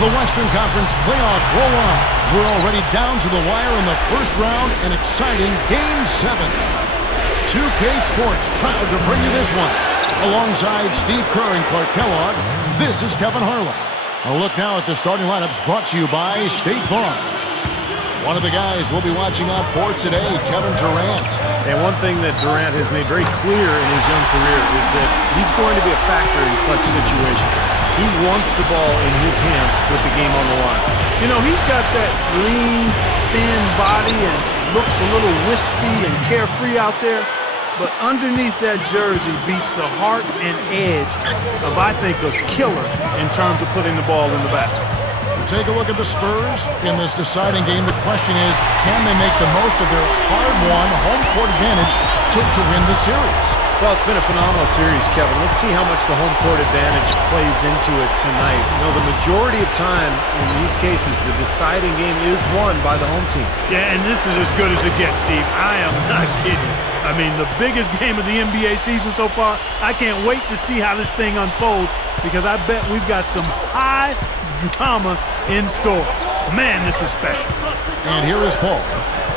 The Western Conference playoffs roll on. We're already down to the wire in the first round, an exciting Game 7. 2K Sports proud to bring you this one. Alongside Steve Kerr and Clark Kellogg, this is Kevin Harlan. A look now at the starting lineups brought to you by State Farm. One of the guys we'll be watching out for today, Kevin Durant. And one thing that Durant has made very clear in his young career is that he's going to be a factor in clutch situations. He wants the ball in his hands with the game on the line. You know, he's got that lean, thin body and looks a little wispy and carefree out there. But underneath that jersey beats the heart and edge of, I think, a killer in terms of putting the ball in the basket. Take a look at the Spurs in this deciding game. The question is, can they make the most of their hard-won home court advantage to win the series? Well, it's been a phenomenal series, Kevin. Let's see how much the home court advantage plays into it tonight. You know, the majority of time in these cases, the deciding game is won by the home team. Yeah, and this is as good as it gets, Steve. I am not kidding. I mean, the biggest game of the NBA season so far. I can't wait to see how this thing unfolds because I bet we've got some high drama in store. Man, this is special. And here is Paul.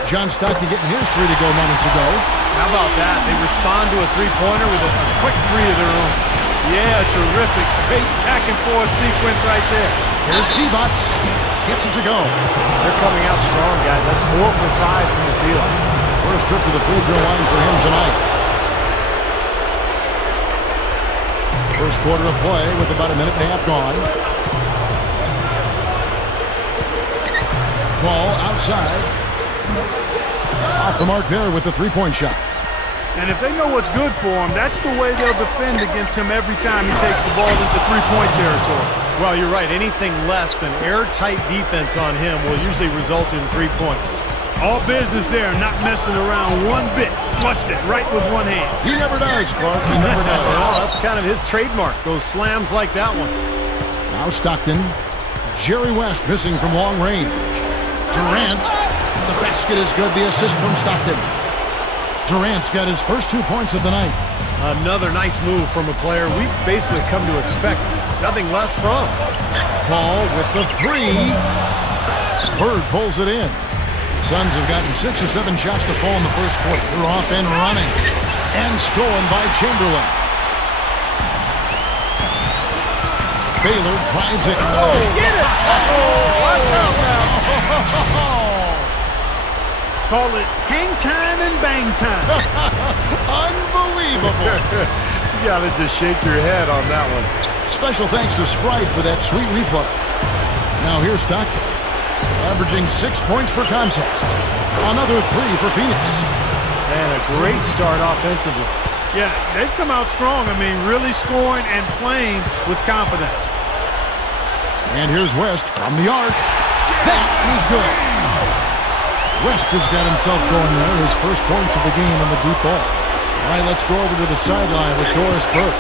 John Stockton getting his three to go moments ago. How about that? They respond to a three-pointer with a quick three of their own. Yeah, terrific. Great back-and-forth sequence right there. Here's D-Box. Gets it to go. They're coming out strong, guys. That's 4 for 5 from the field. First trip to the free throw line for him tonight. First quarter of play with about a minute and a half gone. Ball outside. Off the mark there with the three-point shot. And if they know what's good for him, that's the way they'll defend against him every time he takes the ball into three-point territory. Well, you're right. Anything less than airtight defense on him will usually result in 3 points. All business there, not messing around one bit. Flushed it right with one hand. He never does, Clark. He never does. Well, that's kind of his trademark, those slams like that one. Now Stockton. Jerry West missing from long range. Durant. The basket is good. The assist from Stockton. Durant's got his first 2 points of the night. Another nice move from a player we've basically come to expect nothing less from. Paul with the three. Bird pulls it in. Suns have gotten 6 or 7 shots to fall in the first quarter. They're off and running. And stolen by Chamberlain. Baylor drives it. Oh, get it! Watch out now. Call it hang time and bang time. Unbelievable. You gotta just shake your head on that one. Special thanks to Sprite for that sweet replay. Now here's Stockton. Averaging 6 points per contest. Another three for Phoenix. Man, a great start offensively. Yeah, they've come out strong. I mean, really scoring and playing with confidence. And here's West from the arc. That is good. West has got himself going there. His first points of the game on the deep ball. All right, let's go over to the sideline with Doris Burke.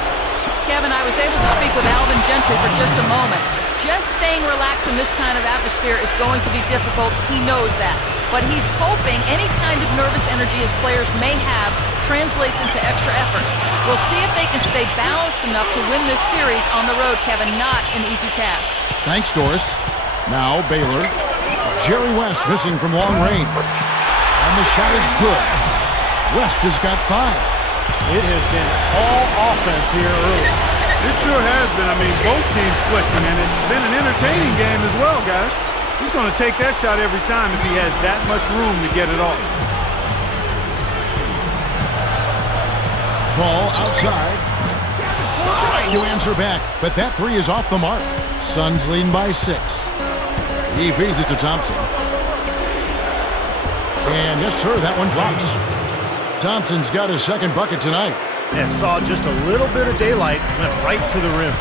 Kevin, I was able to speak with Alvin Gentry for just a moment. Just staying relaxed in this kind of atmosphere is going to be difficult. He knows that. But he's hoping any kind of nervous energy his players may have translates into extra effort. We'll see if they can stay balanced enough to win this series on the road, Kevin. Not an easy task. Thanks, Doris. Now Baylor. Jerry West missing from long range. And the shot is good. West has got 5. It has been all offense here early. It sure has been. I mean, both teams clicking, and it's been an entertaining game as well, guys. He's going to take that shot every time if he has that much room to get it off. Ball outside. Trying to answer back, but that three is off the mark. Suns leading by 6. He feeds it to Thompson. And yes, sir, that one drops. Thompson's got his second bucket tonight. And saw just a little bit of daylight, went right to the rim.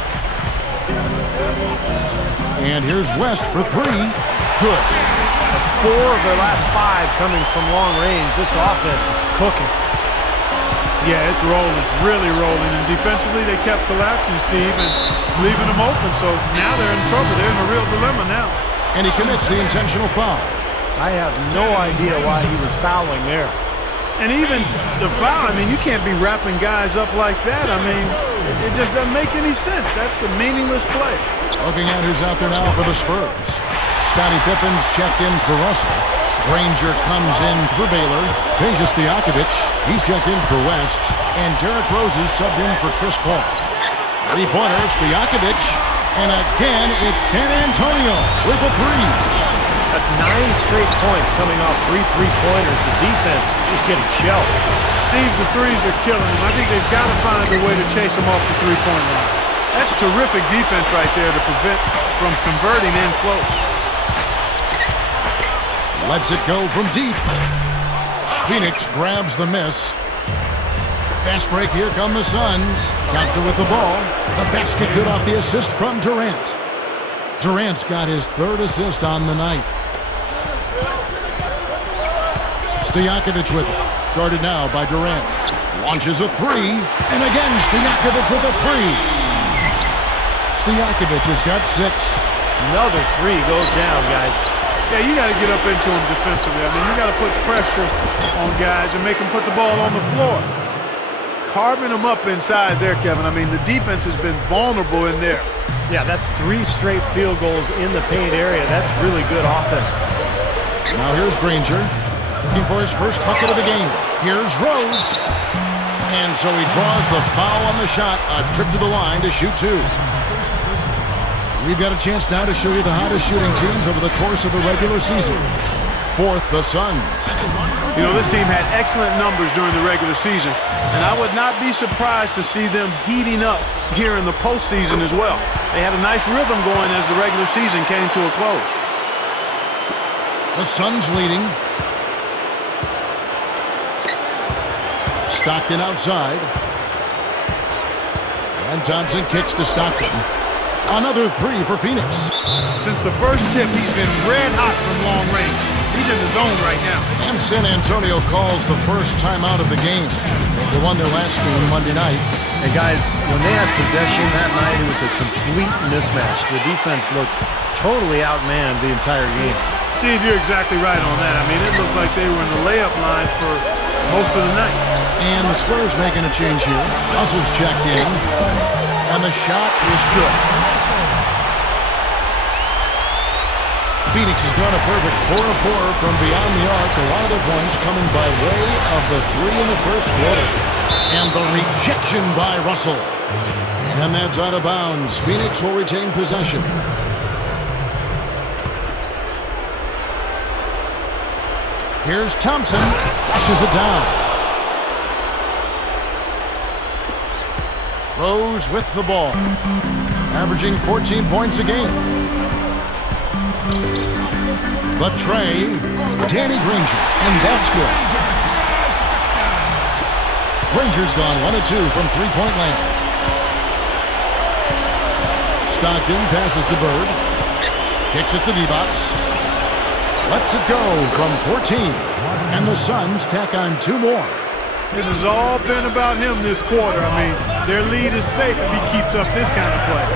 And here's West for 3. Good. That's 4 of their last 5 coming from long range. This offense is cooking. Yeah, it's rolling, really rolling. And defensively, they kept collapsing, Steve, and leaving them open. So now they're in trouble. They're in a real dilemma now. And he commits the intentional foul. I have no idea why he was fouling there. And even the foul, I mean, you can't be wrapping guys up like that. I mean, it just doesn't make any sense. That's a meaningless play. Looking at who's out there now for the Spurs. Scottie Pippen's checked in for Russell. Granger comes in for Baylor. Peja Stojakovic, he's checked in for West. And Derrick Rose is subbed in for Chris Paul. Three-pointer, Stojakovic. And again, it's San Antonio with a three. That's 9 straight points coming off 3 3-pointers. The defense just getting shelled. Steve, the threes are killing them. I think they've got to find a way to chase them off the three-point line. That's terrific defense right there to prevent from converting in close. Lets it go from deep. Phoenix grabs the miss. Fast break, here come the Suns. Thompson with the ball. The basket good off the assist from Durant. Durant's got his 3rd assist on the night. Stojakovic with it. Guarded now by Durant. Launches a three. And again, Stojakovic with a three. Stojakovic has got 6. Another 3 goes down, guys. Yeah, you got to get up into them defensively. I mean, you got to put pressure on guys and make them put the ball on the floor. Carving them up inside there, Kevin. I mean, the defense has been vulnerable in there. Yeah, that's 3 straight field goals in the paint area. That's really good offense. Now here's Granger, looking for his first bucket of the game. Here's Rose. And so he draws the foul on the shot. A trip to the line to shoot 2. We've got a chance now to show you the hottest shooting teams over the course of the regular season. 4th, the Suns. You know, this team had excellent numbers during the regular season, and I would not be surprised to see them heating up here in the postseason as well. They had a nice rhythm going as the regular season came to a close. The Suns leading. Stockton outside. And Thompson kicks to Stockton. Another 3 for Phoenix. Since the first tip, he's been red hot from long range. He's in the zone right now. And San Antonio calls the first timeout of the game. They won their last game Monday night. And guys, when they had possession that night, it was a complete mismatch. The defense looked totally outmanned the entire game. Steve, you're exactly right on that. I mean, it looked like they were in the layup line for most of the night. And the Spurs making a change here. Russell's checked in. And the shot is good. Phoenix has gone a perfect 4 of 4 from beyond the arc. A lot of their points coming by way of the 3 in the first quarter. And the rejection by Russell. And that's out of bounds. Phoenix will retain possession. Here's Thompson. Flushes it down. Rose with the ball. Averaging 14 points a game. The tray, Danny Granger, and that's good. Granger's gone 1 of 2 from 3-point land. Stockton passes to Bird. Kicks it to Divac. Lets it go from 14. And the Suns tack on 2 more. This has all been about him this quarter. I mean, their lead is safe if he keeps up this kind of play.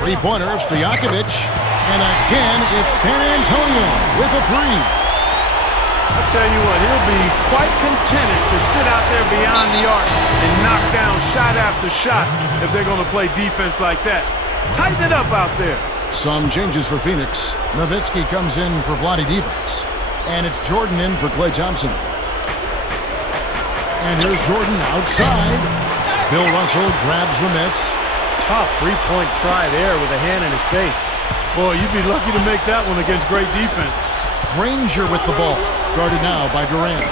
3-pointer, Stojakovic. And again, it's San Antonio with a 3. I'll tell you what, he'll be quite contented to sit out there beyond the arc and knock down shot after shot if they're going to play defense like that. Tighten it up out there. Some changes for Phoenix. Nowitzki comes in for Vlade Divac. And it's Jordan in for Klay Thompson. And here's Jordan outside. Bill Russell grabs the miss. Tough 3-point try there with a hand in his face. Boy, you'd be lucky to make that one against great defense. Granger with the ball. Guarded now by Durant.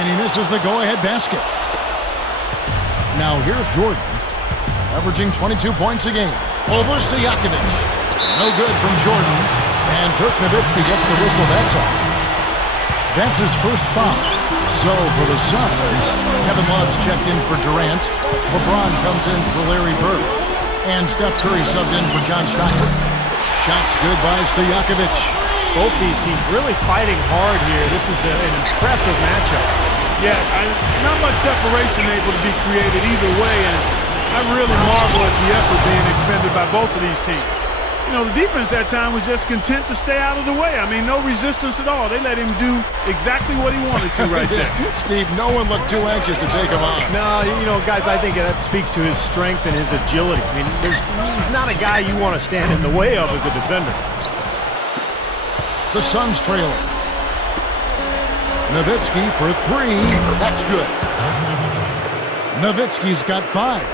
And he misses the go-ahead basket. Now here's Jordan. Averaging 22 points a game. Over Stojakovic. No good from Jordan. And Dirk Nowitzki gets the whistle that time. That's his first foul. So for the Suns, Kevin Love's checked in for Durant. LeBron comes in for Larry Bird. And Steph Curry subbed in for John Stockton. Shots good by Stojakovic. Both these teams really fighting hard here. This is an impressive matchup. Yeah, not much separation able to be created either way, and I really marvel at the effort being expended by both of these teams. You know, the defense that time was just content to stay out of the way. I mean, no resistance at all. They let him do exactly what he wanted to right there. Steve, no one looked too anxious to take him on. No, you know, guys, I think that speaks to his strength and his agility. I mean, he's not a guy you want to stand in the way of as a defender. The Suns trailing. Nowitzki for 3. That's good. Nowitzki's got 5.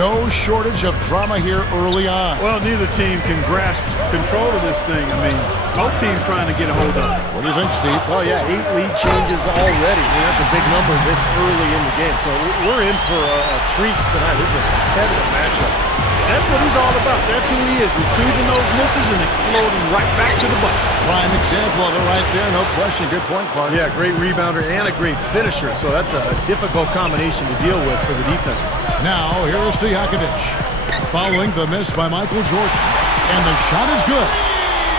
No shortage of drama here early on. Well, neither team can grasp control of this thing. I mean, both teams trying to get a hold of it. What do you think, Steve? Well, yeah, 8 lead changes already. I mean, that's a big number this early in the game. So we're in for a treat tonight. This is a competitive matchup. That's what he's all about. That's who he is, retrieving those misses and exploding right back to the bucket. Prime example of it right there, no question. Good point, Clark. Yeah, great rebounder and a great finisher, so that's a difficult combination to deal with for the defense. Now, here is Stojakovic, following the miss by Michael Jordan. And the shot is good.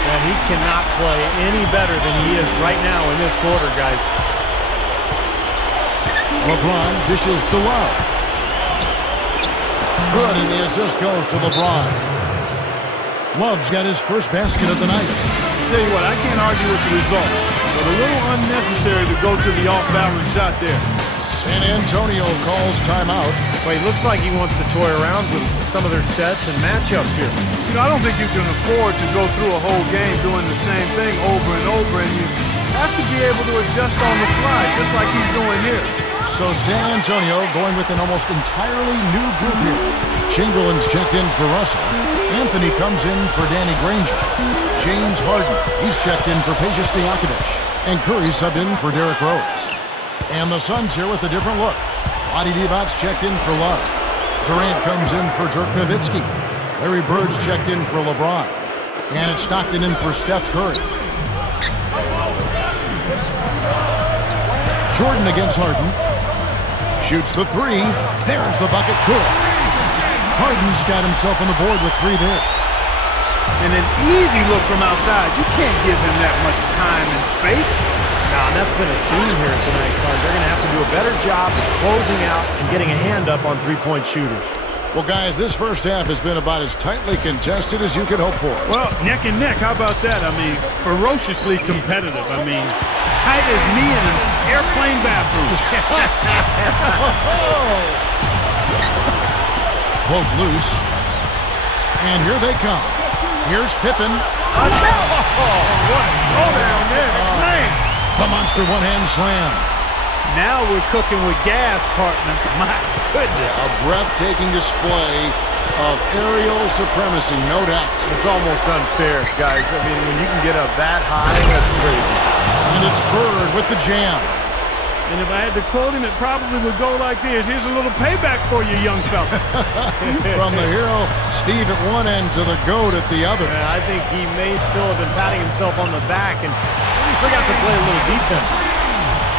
And he cannot play any better than he is right now in this quarter, guys. LeBron dishes to Love. Good, and the assist goes to LeBron. Love's got his first basket of the night. I'll tell you what, I can't argue with the result, but a little unnecessary to go to the off-balance shot there. San Antonio calls timeout. Well, he looks like he wants to toy around with some of their sets and matchups here. You know, I don't think you can afford to go through a whole game doing the same thing over and over, and you have to be able to adjust on the fly, just like he's doing here. So San Antonio going with an almost entirely new group here. Chamberlain's checked in for Russell. Anthony comes in for Danny Granger. James Harden, he's checked in for Peja Stojakovic. And Curry subbed in for Derrick Rose. And the Suns here with a different look. Adi Divac's checked in for Love. Durant comes in for Dirk Nowitzki. Larry Bird's checked in for LeBron. And it's Stockton in for Steph Curry. Jordan against Harden. Shoots the 3. There's the bucket. Good. Harden's got himself on the board with 3 there. And an easy look from outside. You can't give him that much time and space. Nah, that's been a theme here tonight, Clark. They're going to have to do a better job of closing out and getting a hand up on three-point shooters. Well, guys, this first half has been about as tightly contested as you could hope for. Well, neck and neck. How about that? I mean, ferociously competitive. I mean, tight as me in an airplane bathroom. Pulled loose. And here they come. Here's Pippen. What a throw down there. Man. The monster one-hand slam. Now we're cooking with gas, partner. My goodness. A breathtaking display of aerial supremacy, no doubt. It's almost unfair, guys. I mean, when you can get up that high, that's crazy. And it's Bird with the jam. And if I had to quote him, it probably would go like this. Here's a little payback for you, young fella. From the hero, Steve at one end to the GOAT at the other. Yeah, I think he may still have been patting himself on the back and he forgot to play a little defense.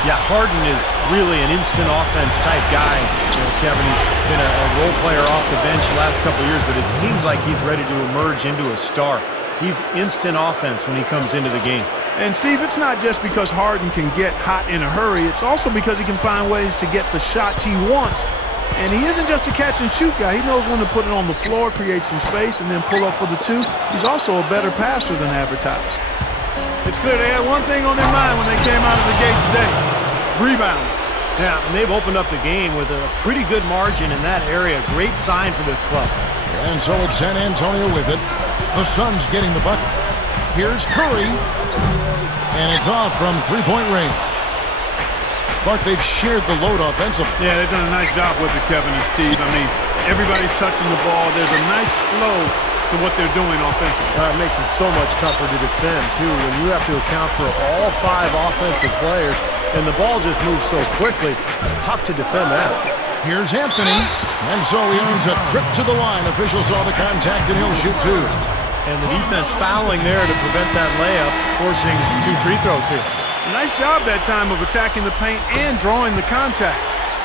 Yeah, Harden is really an instant offense type guy. You know, Kevin, he's been a role player off the bench the last couple of years, but it seems like he's ready to emerge into a star. He's instant offense when he comes into the game. And, Steve, it's not just because Harden can get hot in a hurry. It's also because he can find ways to get the shots he wants. And he isn't just a catch-and-shoot guy. He knows when to put it on the floor, create some space, and then pull up for the 2. He's also a better passer than advertised. It's clear they had one thing on their mind when they came out of the gate today. Rebound. Yeah, and they've opened up the game with a pretty good margin in that area. Great sign for this club. And so it's San Antonio with it. The Suns getting the bucket. Here's Curry. And it's off from three-point range. Clark, they've shared the load offensively. Yeah, they've done a nice job with it, Kevin and Steve. I mean, everybody's touching the ball. There's a nice flow to what they're doing offensively. It makes it so much tougher to defend, too, when you have to account for all 5 offensive players, and the ball just moves so quickly. Tough to defend that. Here's Anthony, and so he earns a trip to the line. Officials saw the contact, and he'll shoot 2. And the defense fouling there to prevent that layup, forcing 2 free throws here. Nice job that time of attacking the paint and drawing the contact.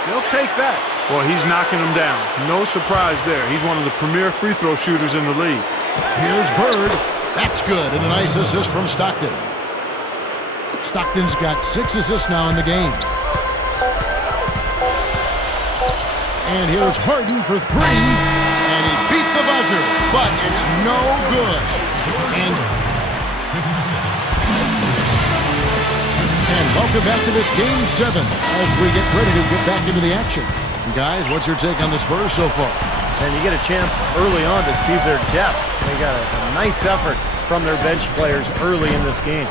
They'll take that. Well, he's knocking them down. No surprise there. He's one of the premier free throw shooters in the league. Here's Bird. That's good, and a nice assist from Stockton. Stockton's got 6 assists now in the game. And here's Harden for 3, and he beat the buzzer. but it's no good. And welcome back to this Game 7 as we get ready to get back into the action. Guys, what's your take on the Spurs so far? And you get a chance early on to see their depth. They got a nice effort from their bench players early in this game.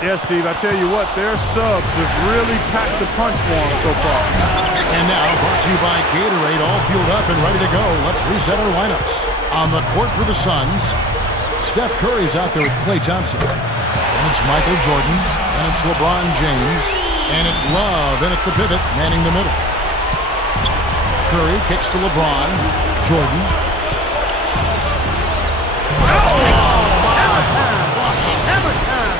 Yeah, Steve, I tell you what, their subs have really packed the punch for them so far. And now, brought to you by Gatorade, all fueled up and ready to go. Let's reset our lineups. On the court for the Suns, Steph Curry's out there with Klay Thompson. And it's Michael Jordan, and it's LeBron James, and it's Love in at the pivot, manning the middle. Curry kicks to LeBron. Jordan. Hammer time! Hammer time!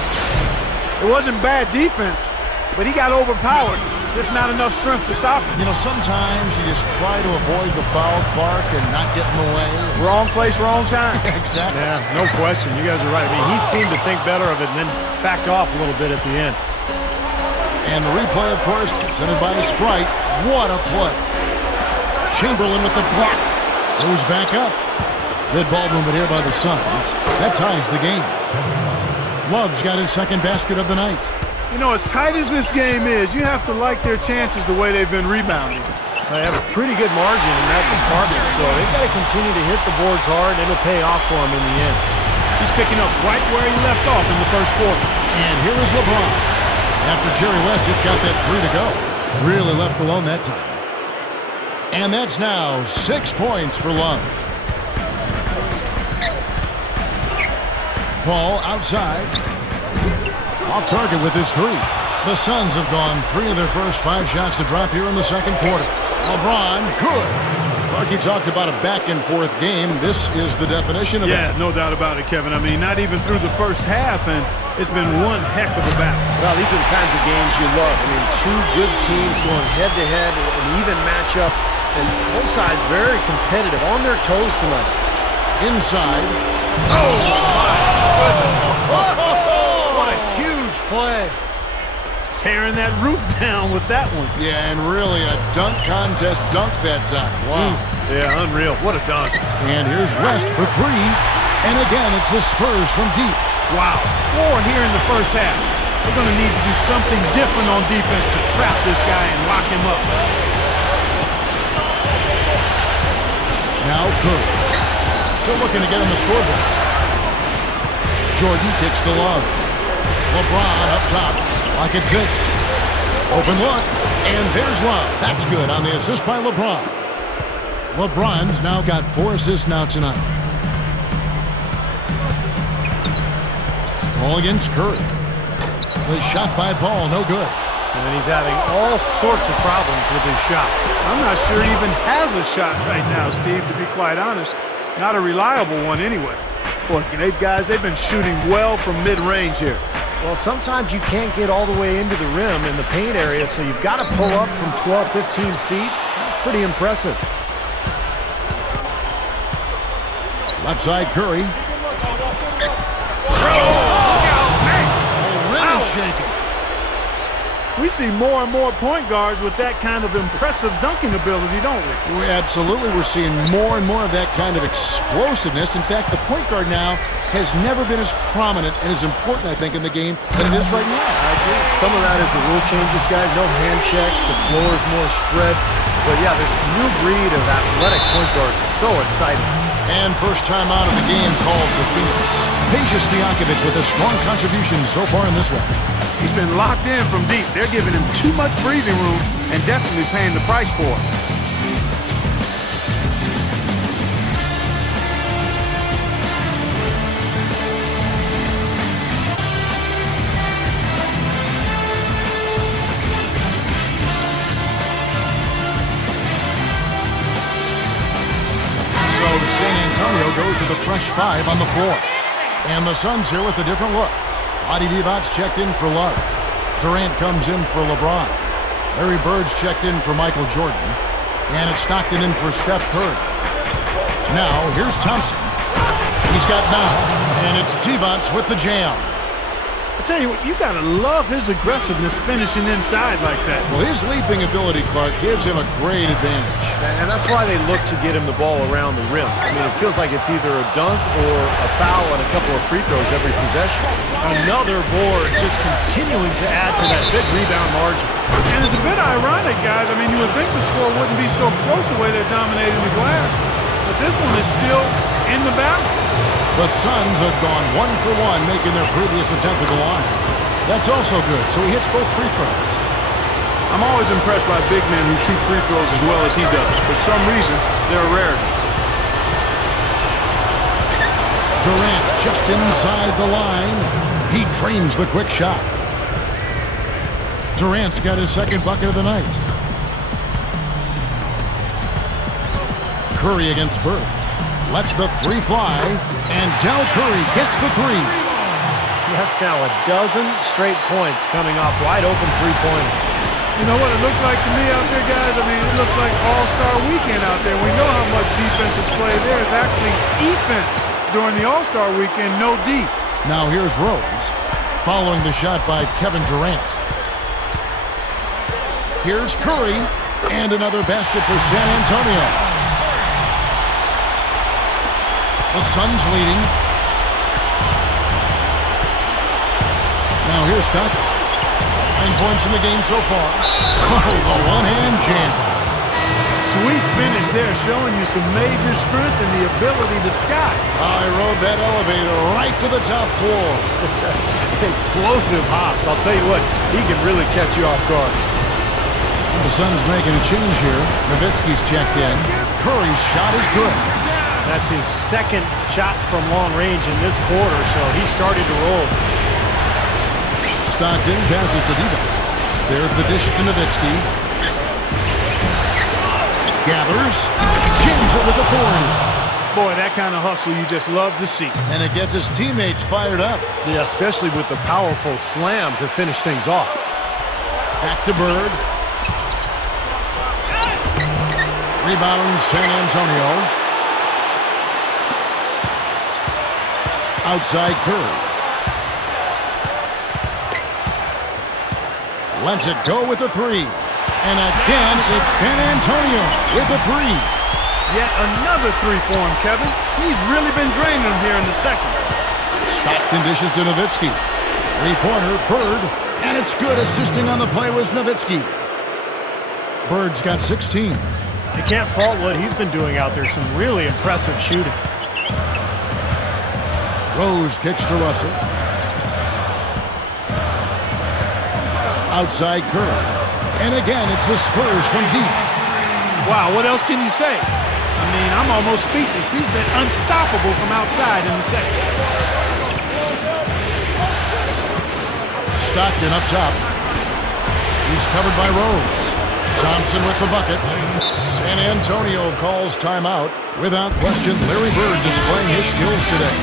It wasn't bad defense, but he got overpowered. Just not enough strength to stop him. You know, sometimes you just try to avoid the foul, Clark, and not get in the way. Wrong place, wrong time. Exactly. Yeah, no question. You guys are right. I mean, he seemed to think better of it and then backed off a little bit at the end. And the replay, of course, presented by Sprite. What a play. Chamberlain with the block. Goes back up. Good ball movement here by the Suns. That ties the game. Love's got his second basket of the night. You know, as tight as this game is, you have to like their chances the way they've been rebounding. They have a pretty good margin in that department, so they've got to continue to hit the boards hard. It'll pay off for them in the end. He's picking up right where he left off in the first quarter. And here is LeBron. After Jerry West just got that 3 to go. Really left alone that time. And that's now 6 points for Love. Paul outside. Off target with his 3. The Suns have gone 3 of their first 5 shots to drop here in the second quarter. LeBron, good. Clarky talked about a back-and-forth game. This is the definition of that. Yeah, no doubt about it, Kevin. I mean, not even through the first half, and it's been one heck of a battle. Well, these are the kinds of games you love. I mean, two good teams going head-to-head, an even matchup, and both sides very competitive, on their toes tonight. Inside. Oh, my goodness. What a huge play. Tearing that roof down with that one. Yeah, and really a dunk contest dunk that time. Wow. Yeah, unreal. What a dunk. And here's West for 3. And again, it's the Spurs from deep. Wow. 4 here in the first half. They're going to need to do something different on defense to trap this guy and lock him up. Now Curry. Still looking to get on the scoreboard. Jordan kicks to Love. LeBron up top. Lock at 6. Open look. And there's Love. That's good on the assist by LeBron. LeBron's now got 4 assists now tonight. Ball against Curry. The shot by Paul, no good. And he's having all sorts of problems with his shot. I'm not sure he even has a shot right now, Steve, to be quite honest. Not a reliable one anyway. Look, they've been shooting well from mid-range here. Well, sometimes you can't get all the way into the rim in the paint area, so you've got to pull up from 12, 15 feet. That's pretty impressive. Left side, Curry. The rim is shaking. We see more and more point guards with that kind of impressive dunking ability, don't we? Absolutely. We're seeing more and more of that kind of explosiveness. In fact, the point guard now has never been as prominent and as important, I think, in the game than it is right now. I agree. Some of that is the rule changes, guys. No hand checks. The floor is more spread. But, yeah, this new breed of athletic point guard is so exciting. And first time out of the game called for Phoenix. Peja Stojakovic with a strong contribution so far in this one. He's been locked in from deep. They're giving him too much breathing room and definitely paying the price for it. So San Antonio goes with a fresh 5 on the floor. And the Suns here with a different look. Adi Divac's checked in for Love. Durant comes in for LeBron. Larry Bird's checked in for Michael Jordan. And it's Stockton in for Steph Curry. Now, here's Thompson. He's got 9. And it's Divac with the jam. I tell you what, you got to love his aggressiveness finishing inside like that. Well, his leaping ability, Clark, gives him a great advantage. And that's why they look to get him the ball around the rim. I mean, it feels like it's either a dunk or a foul and a couple of free throws every possession. Another board just continuing to add to that big rebound margin. And it's a bit ironic, guys. I mean, you would think the score wouldn't be so close the way they're dominating the glass. But this one is still in the balance. The Suns have gone 1 for 1, making their previous attempt at the line. That's also good, so he hits both free throws. I'm always impressed by big men who shoot free throws as well as he does. For some reason, they're a rarity. Durant just inside the line. He drains the quick shot. Durant's got his second bucket of the night. Curry against Bird. Lets the three fly, and Del Curry gets the three. That's now a dozen straight points coming off wide open three-pointers. You know what it looks like to me out there, guys? I mean, it looks like All-Star Weekend out there. We know how much defense is played there. It's actually defense during the All-Star Weekend, no D. Now here's Rose, following the shot by Kevin Durant. Here's Curry, and another basket for San Antonio. The Suns leading. Now here's Stockton. 9 points in the game so far. Oh, the one-hand jam. Sweet finish there, showing you some major strength and the ability to sky. I rode that elevator right to the top floor. Explosive hops. I'll tell you what, he can really catch you off guard. The Suns making a change here. Nowitzki's checked in. Curry's shot is good. That's his second shot from long range in this quarter, so he's starting to roll. Stockton passes to Divac. There's the dish to Nowitzki. Gathers. Jams it with authority. Boy, that kind of hustle you just love to see. And it gets his teammates fired up. Yeah, especially with the powerful slam to finish things off. Back to Bird. Rebound San Antonio. Outside Curry. Lets it go with the three. And again, it's San Antonio with the three. Yet another three for him, Kevin. He's really been draining them here in the second. Stockton dishes to Nowitzki. Three-pointer, Bird. And it's good. Assisting on the play was Nowitzki. Bird's got 16. You can't fault what he's been doing out there. Some really impressive shooting. Rose kicks to Russell. Outside Curry. And again, it's the Spurs from deep. Wow, what else can you say? I mean, I'm almost speechless. He's been unstoppable from outside in the second. Stockton up top. He's covered by Rose. Thompson with the bucket. San Antonio calls timeout. Without question, Larry Bird displaying his skills today.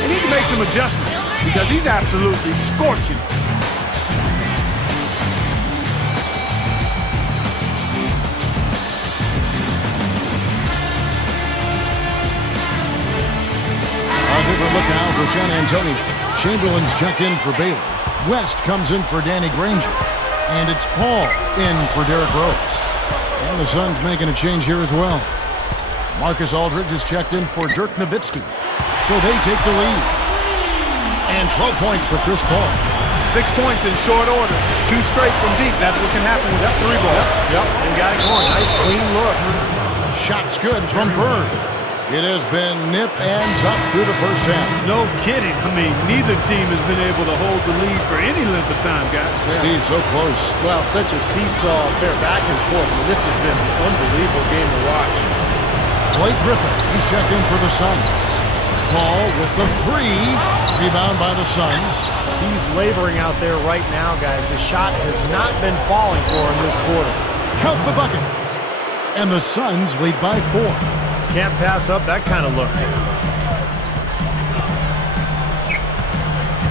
They need to make some adjustments because he's absolutely scorching. A different look now for San Antonio. Chamberlain's checked in for Bailey. West comes in for Danny Granger. And it's Paul in for Derrick Rose. And the Suns making a change here as well. Marcus Aldridge is checked in for Dirk Nowitzki. So they take the lead. And 12 points for Chris Paul. 6 points in short order. 2 straight from deep. That's what can happen with that three ball. Yep, and got it going. Nice, clean looks. Shot's good from Bird. It has been nip and tuck through the first half. No kidding. I mean, neither team has been able to hold the lead for any length of time, guys. Steve, so close. Well, such a seesaw affair back and forth. I mean, this has been an unbelievable game to watch. Blake Griffin, he's checked in for the Suns. Paul with the three. Rebound by the Suns. He's laboring out there right now, guys. The shot has not been falling for him this quarter. Count the bucket. And the Suns lead by 4. Can't pass up that kind of look.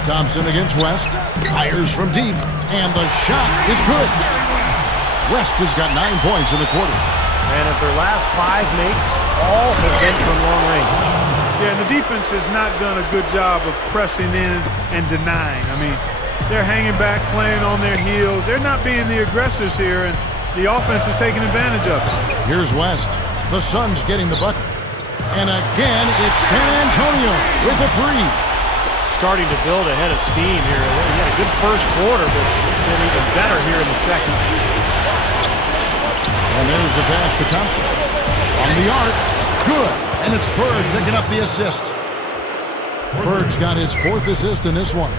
Thompson against West. Fires from deep. And the shot is good. West has got 9 points in the quarter. And if their last 5 makes, all have been from long range. Yeah, and the defense has not done a good job of pressing in and denying. I mean, They're hanging back, playing on their heels. They're not being the aggressors here, and the offense is taking advantage of it. Here's West. The Suns getting the bucket. And again, it's San Antonio with the three. Starting to build a head of steam here. He had a good first quarter, but it's been even better here in the second. And there's the pass to Thompson. From the arc. Good. And it's Bird picking up the assist. Bird's got his 4th assist in this one.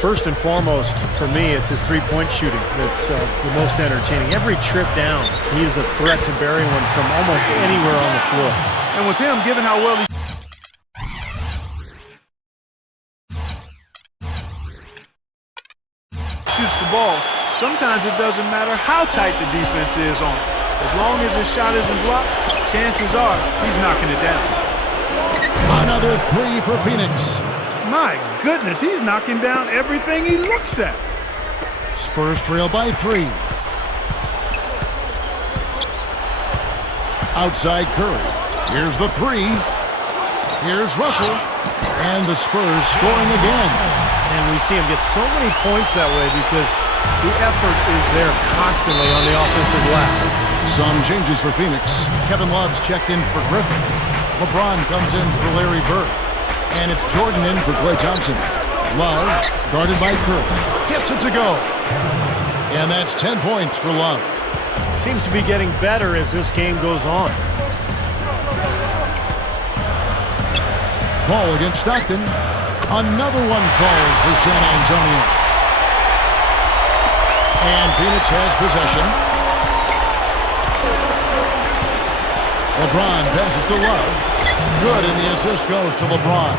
First and foremost, for me, it's his three-point shooting that's the most entertaining. Every trip down, he is a threat to bury one from almost anywhere on the floor. And with him, given how well he shoots the ball, sometimes it doesn't matter how tight the defense is on him. As long as his shot isn't blocked, chances are he's knocking it down. Another three for Phoenix. My goodness, he's knocking down everything he looks at. Spurs trail by 3. Outside Curry. Here's the 3. Here's Russell. And the Spurs scoring again. And we see him get so many points that way because the effort is there constantly on the offensive glass. Some changes for Phoenix. Kevin Love's checked in for Griffin. LeBron comes in for Larry Bird. And it's Jordan in for Klay Thompson. Love, guarded by Curry, gets it to go. And that's 10 points for Love. Seems to be getting better as this game goes on. Paul against Stockton. Another one falls for San Antonio. And Phoenix has possession. LeBron passes to Love. Good, and the assist goes to LeBron.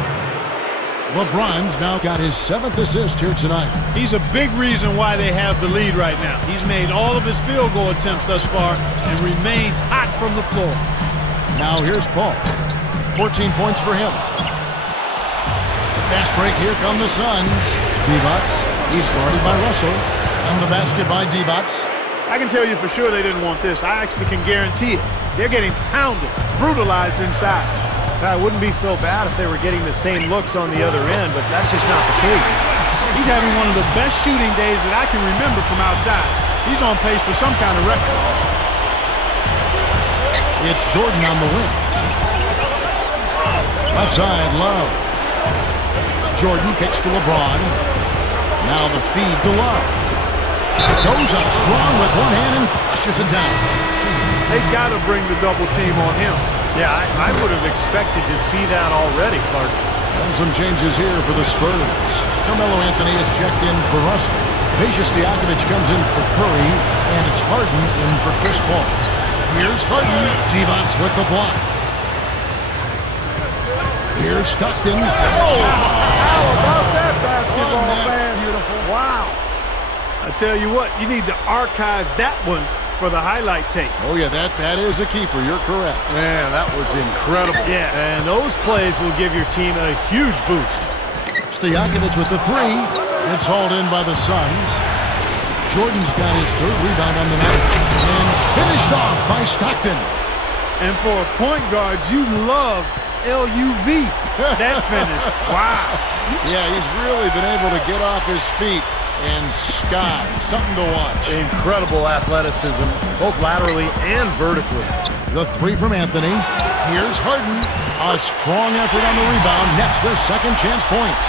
LeBron's now got his 7th assist here tonight. He's a big reason why they have the lead right now. He's made all of his field goal attempts thus far and remains hot from the floor. Now here's Paul. 14 points for him. Fast break, here come the Suns. Divac, he's guarded by Russell. And the basket by Divac. I can tell you for sure they didn't want this. I actually can guarantee it. They're getting pounded, brutalized inside. That wouldn't be so bad if they were getting the same looks on the other end, but that's just not the case. He's having one of the best shooting days that I can remember from outside. He's on pace for some kind of record. It's Jordan on the wing. Left side, Love. Jordan kicks to LeBron. Now the feed to Love. Goes up strong with one hand and flushes it down. They got to bring the double team on him. Yeah, I would have expected to see that already, Clark. And some changes here for the Spurs. Carmelo Anthony is checked in for Russell. Peja Stojakovic comes in for Curry, and it's Harden in for Chris Paul. Here's Harden. Divac with the block. Here's Stockton. Oh, how about that basketball, man? Beautiful. Wow. I tell you what, you need to archive that one for the highlight tape. Oh, yeah, that is a keeper. You're correct. Man, that was incredible. Yeah. And those plays will give your team a huge boost. Stojakovic with the three. It's hauled in by the Suns. Jordan's got his 3rd rebound on the night. And finished off by Stockton. And for a point guard, you love LUV. That finish. Wow. Yeah, he's really been able to get off his feet and sky. Something to watch. Incredible athleticism, both laterally and vertically. The 3 from Anthony. Here's Harden. A strong effort on the rebound. Nets their second chance points.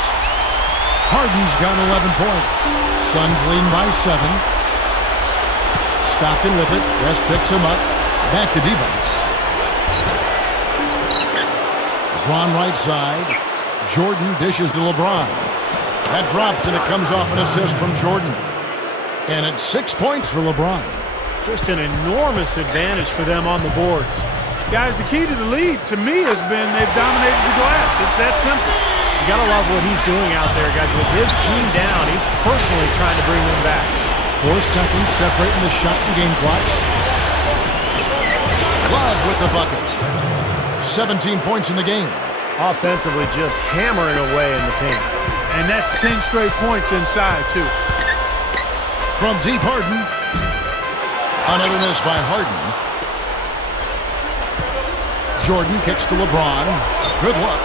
Harden's got 11 points. Suns leading by 7. Stockton with it. West picks him up. Back to Divac. LeBron right side. Jordan dishes to LeBron. That drops, and it comes off an assist from Jordan. And it's 6 points for LeBron. Just an enormous advantage for them on the boards. Guys, the key to the lead, to me, has been they've dominated the glass. It's that simple. You got to love what he's doing out there, guys. With his team down, he's personally trying to bring them back. 4 seconds separating the shot and game clocks. Love with the bucket. 17 points in the game. Offensively, just hammering away in the paint. And that's 10 straight points inside, too. From deep, Harden. Another miss by Harden. Jordan kicks to LeBron. Good luck.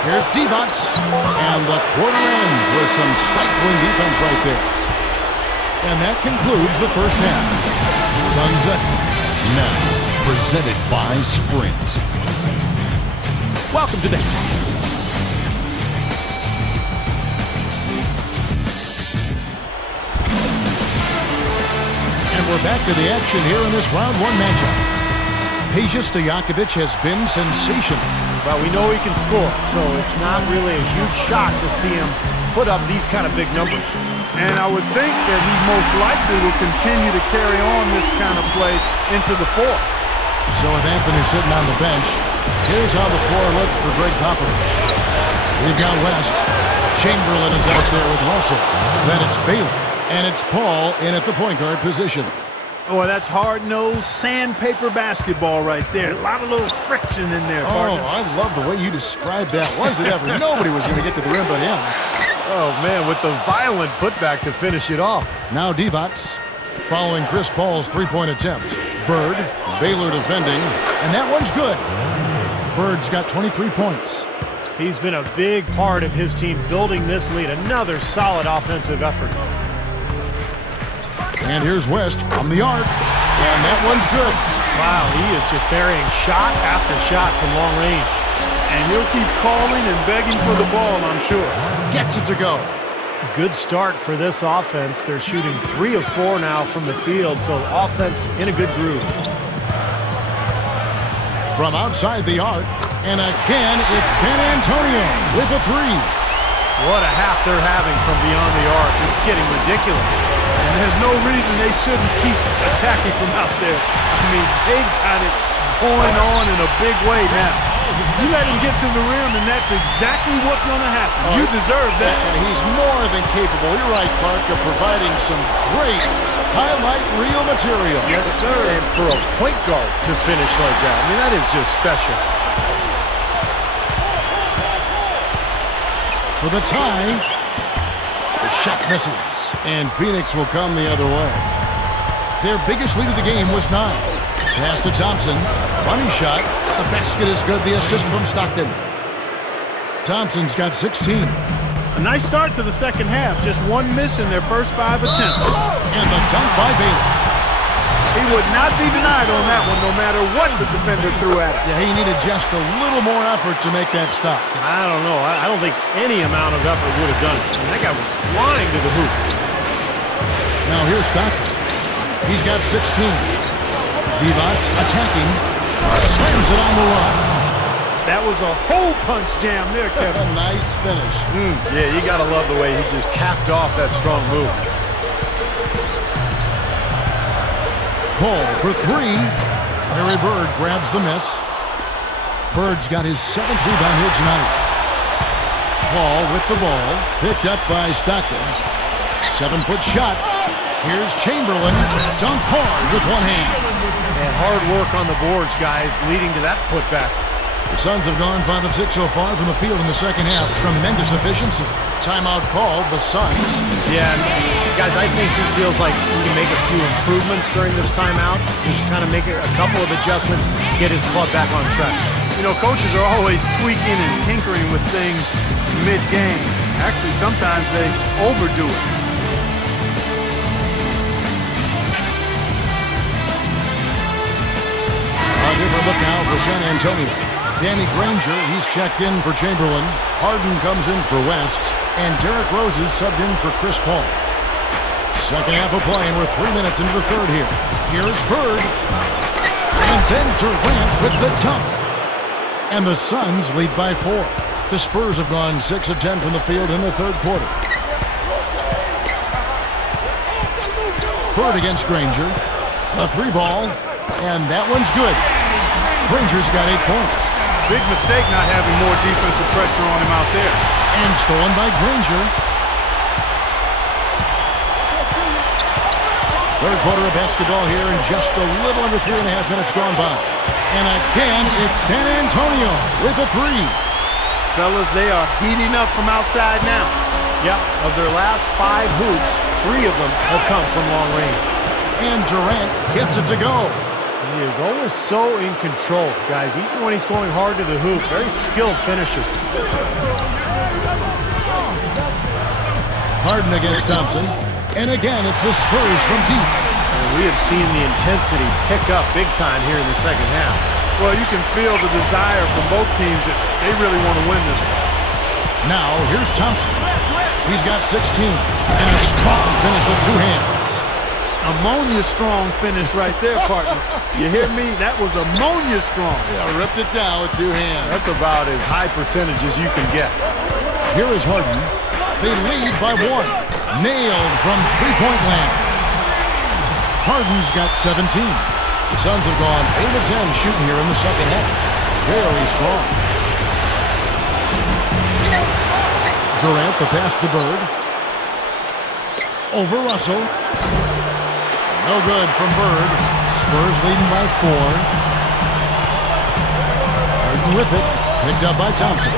Here's Divac. And the quarter ends with some stifling defense right there. And that concludes the first half. Suns ahead. Now, presented by Sprint. Welcome to the... And we're back to the action here in this round one matchup. Peja Stojakovic has been sensational. Well, we know he can score, so it's not really a huge shock to see him put up these kind of big numbers. And I would think that he most likely will continue to carry on this kind of play into the fourth. So with Anthony sitting on the bench, here's how the floor looks for Greg Popovich. We've got West. Chamberlain is out there with Russell. Then it's Baylor. And it's Paul in at the point guard position. Oh, that's hard-nosed sandpaper basketball right there. A lot of little friction in there, partner. Oh, I love the way you described that. Was it ever? Nobody was going to get to the rim but him. Oh, man, with the violent putback to finish it off. Now Divac following Chris Paul's three-point attempt. Bird, Baylor defending, and that one's good. Bird's got 23 points. He's been a big part of his team building this lead. Another solid offensive effort. And here's West from the arc, and that one's good. Wow, he is just burying shot after shot from long range. And he'll keep calling and begging for the ball, I'm sure. Gets it to go. Good start for this offense. They're shooting 3 of 4 now from the field, so offense in a good groove. From outside the arc, and again, it's San Antonio with a three. What a half they're having from beyond the arc. It's getting ridiculous. And there's no reason they shouldn't keep attacking from out there. I mean, they've got it going on in a big way now. You let him get to the rim, and that's exactly what's going to happen. You deserve that. And he's more than capable, you're right, Clark, of providing some great highlight reel material. Yes, sir. And for a point guard to finish like that, I mean, that is just special. For the tie, the shot misses, and Phoenix will come the other way. Their biggest lead of the game was 9. Pass to Thompson, running shot, the basket is good, the assist from Stockton. Thompson's got 16. A nice start to the second half, just one miss in their first 5 attempts. And the dunk by Baylor. He would not be denied on that one, no matter what the defender threw at him. Yeah, he needed just a little more effort to make that stop. I don't know. I don't think any amount of effort would have done it. I mean, that guy was flying to the hoop. Now here's Stockton. He's got 16. Divac attacking. Slams it on the run. That was a hole punch jam there, Kevin. A nice finish. Yeah, you got to love the way he just capped off that strong move. Paul for 3. Larry Bird grabs the miss. Bird's got his 7th rebound here tonight. Paul with the ball. Picked up by Stockton. 7-foot shot. Here's Chamberlain. Dunked hard with one hand. And hard work on the boards, guys, leading to that putback. The Suns have gone 5 of 6 so far from the field in the second half. Tremendous efficiency. Timeout called, the Suns. Yeah, guys, I think he feels like he can make a few improvements during this timeout. Just kind of make a couple of adjustments, get his club back on track. You know, coaches are always tweaking and tinkering with things mid-game. Actually, sometimes they overdo it. A different look now for San Antonio. Danny Granger, he's checked in for Chamberlain. Harden comes in for West. And Derrick Rose is subbed in for Chris Paul. Second half of play, and we're 3 minutes into the third here. Here's Bird. And then Durant with the dunk. And the Suns lead by 4. The Spurs have gone 6 of 10 from the field in the third quarter. Bird against Granger. A 3-ball. And that one's good. Granger's got 8 points. Big mistake not having more defensive pressure on him out there. And stolen by Granger. Third quarter of basketball here, and just a little under 3.5 minutes gone by. And again, it's San Antonio with a 3. Fellas, they are heating up from outside now. Yep, of their last 5 hoops, 3 of them have come from long range. And Durant gets it to go. He is always so in control, guys, even when he's going hard to the hoop. Very skilled finisher. Harden against Thompson. And again, it's the Spurs from deep. And we have seen the intensity pick up big time here in the second half. Well, you can feel the desire from both teams that they really want to win this one. Now, here's Thompson. He's got 16. And a strong finish with two hands. Ammonia strong finish right there, partner. You hear me? That was ammonia strong. Yeah, ripped it down with two hands. That's about as high percentage as you can get. Here is Harden. They lead by one. Nailed from three-point land. Harden's got 17. The Suns have gone 8 of 10 shooting here in the second half. Very strong. Durant, the pass to Bird. Over Russell. No good from Bird. Spurs leading by 4. Harden with it. Picked up by Thompson.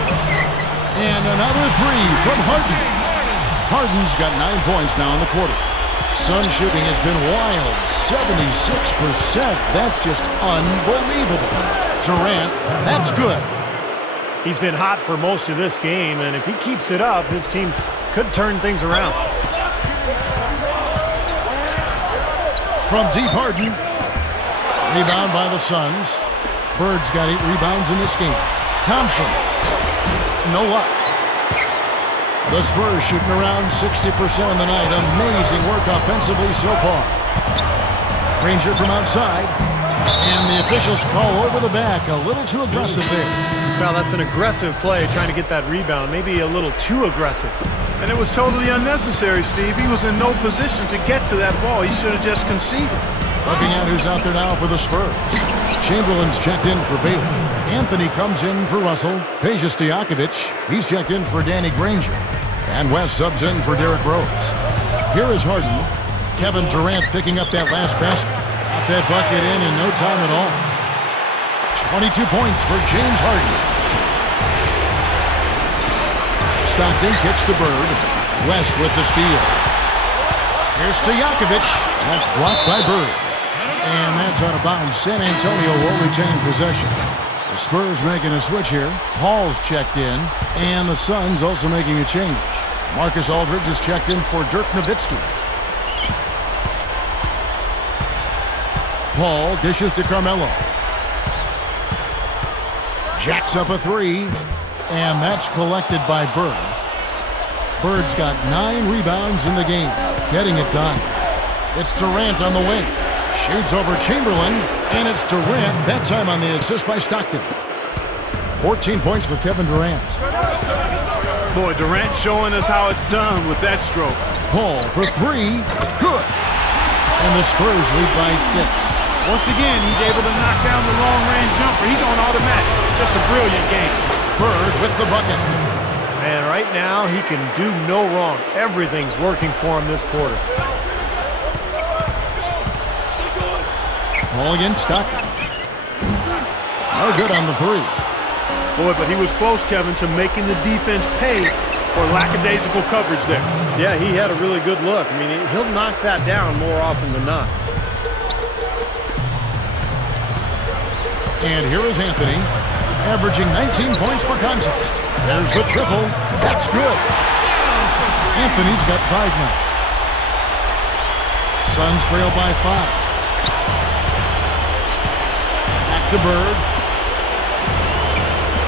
And another three from Harden. Harden's got 9 points now in the quarter. Sun shooting has been wild. 76%. That's just unbelievable. Durant, that's good. He's been hot for most of this game, and if he keeps it up, his team could turn things around. From deep, Harden. Rebound by the Suns. Bird's got 8 rebounds in this game. Thompson. No luck. The Spurs shooting around 60% in the night. Amazing work offensively so far. Granger from outside. And the officials call over the back. A little too aggressive there. Well, that's an aggressive play, trying to get that rebound. Maybe a little too aggressive. And it was totally unnecessary, Steve. He was in no position to get to that ball. He should have just conceded. Looking at who's out there now for the Spurs. Chamberlain's checked in for Baylor. Anthony comes in for Russell. Peja Stojakovic, he's checked in for Danny Granger. And West subs in for Derrick Rose. Here is Harden. Kevin Durant picking up that last basket. Got that bucket in no time at all. 22 points for James Harden. Stockton kicks to Bird. West with the steal. Here's Stojakovic. That's blocked by Bird. And that's out of bounds. San Antonio will retain possession. The Spurs making a switch here. Paul's checked in. And the Suns also making a change. Marcus Aldridge is checked in for Dirk Nowitzki. Paul dishes to Carmelo. Jacks up a three. And that's collected by Bird. Bird's got 9 rebounds in the game. Getting it done. It's Durant on the wing. Shoots over Chamberlain. And it's Durant, that time on the assist by Stockton. 14 points for Kevin Durant. Boy, Durant showing us how it's done with that stroke. Paul for 3. Good. And the Spurs lead by 6. Once again, he's able to knock down the long-range jumper. He's on automatic. Just a brilliant game. Bird with the bucket. And right now, he can do no wrong. Everything's working for him this quarter. Paul against Stockton. No good on the 3. Boy, but he was close, Kevin, to making the defense pay for lackadaisical coverage there. Yeah, he had a really good look. I mean, he'll knock that down more often than not. And here is Anthony, averaging 19 points per contest. There's the triple. That's good. Anthony's got 5 now. Suns trail by 5. Back to Bird.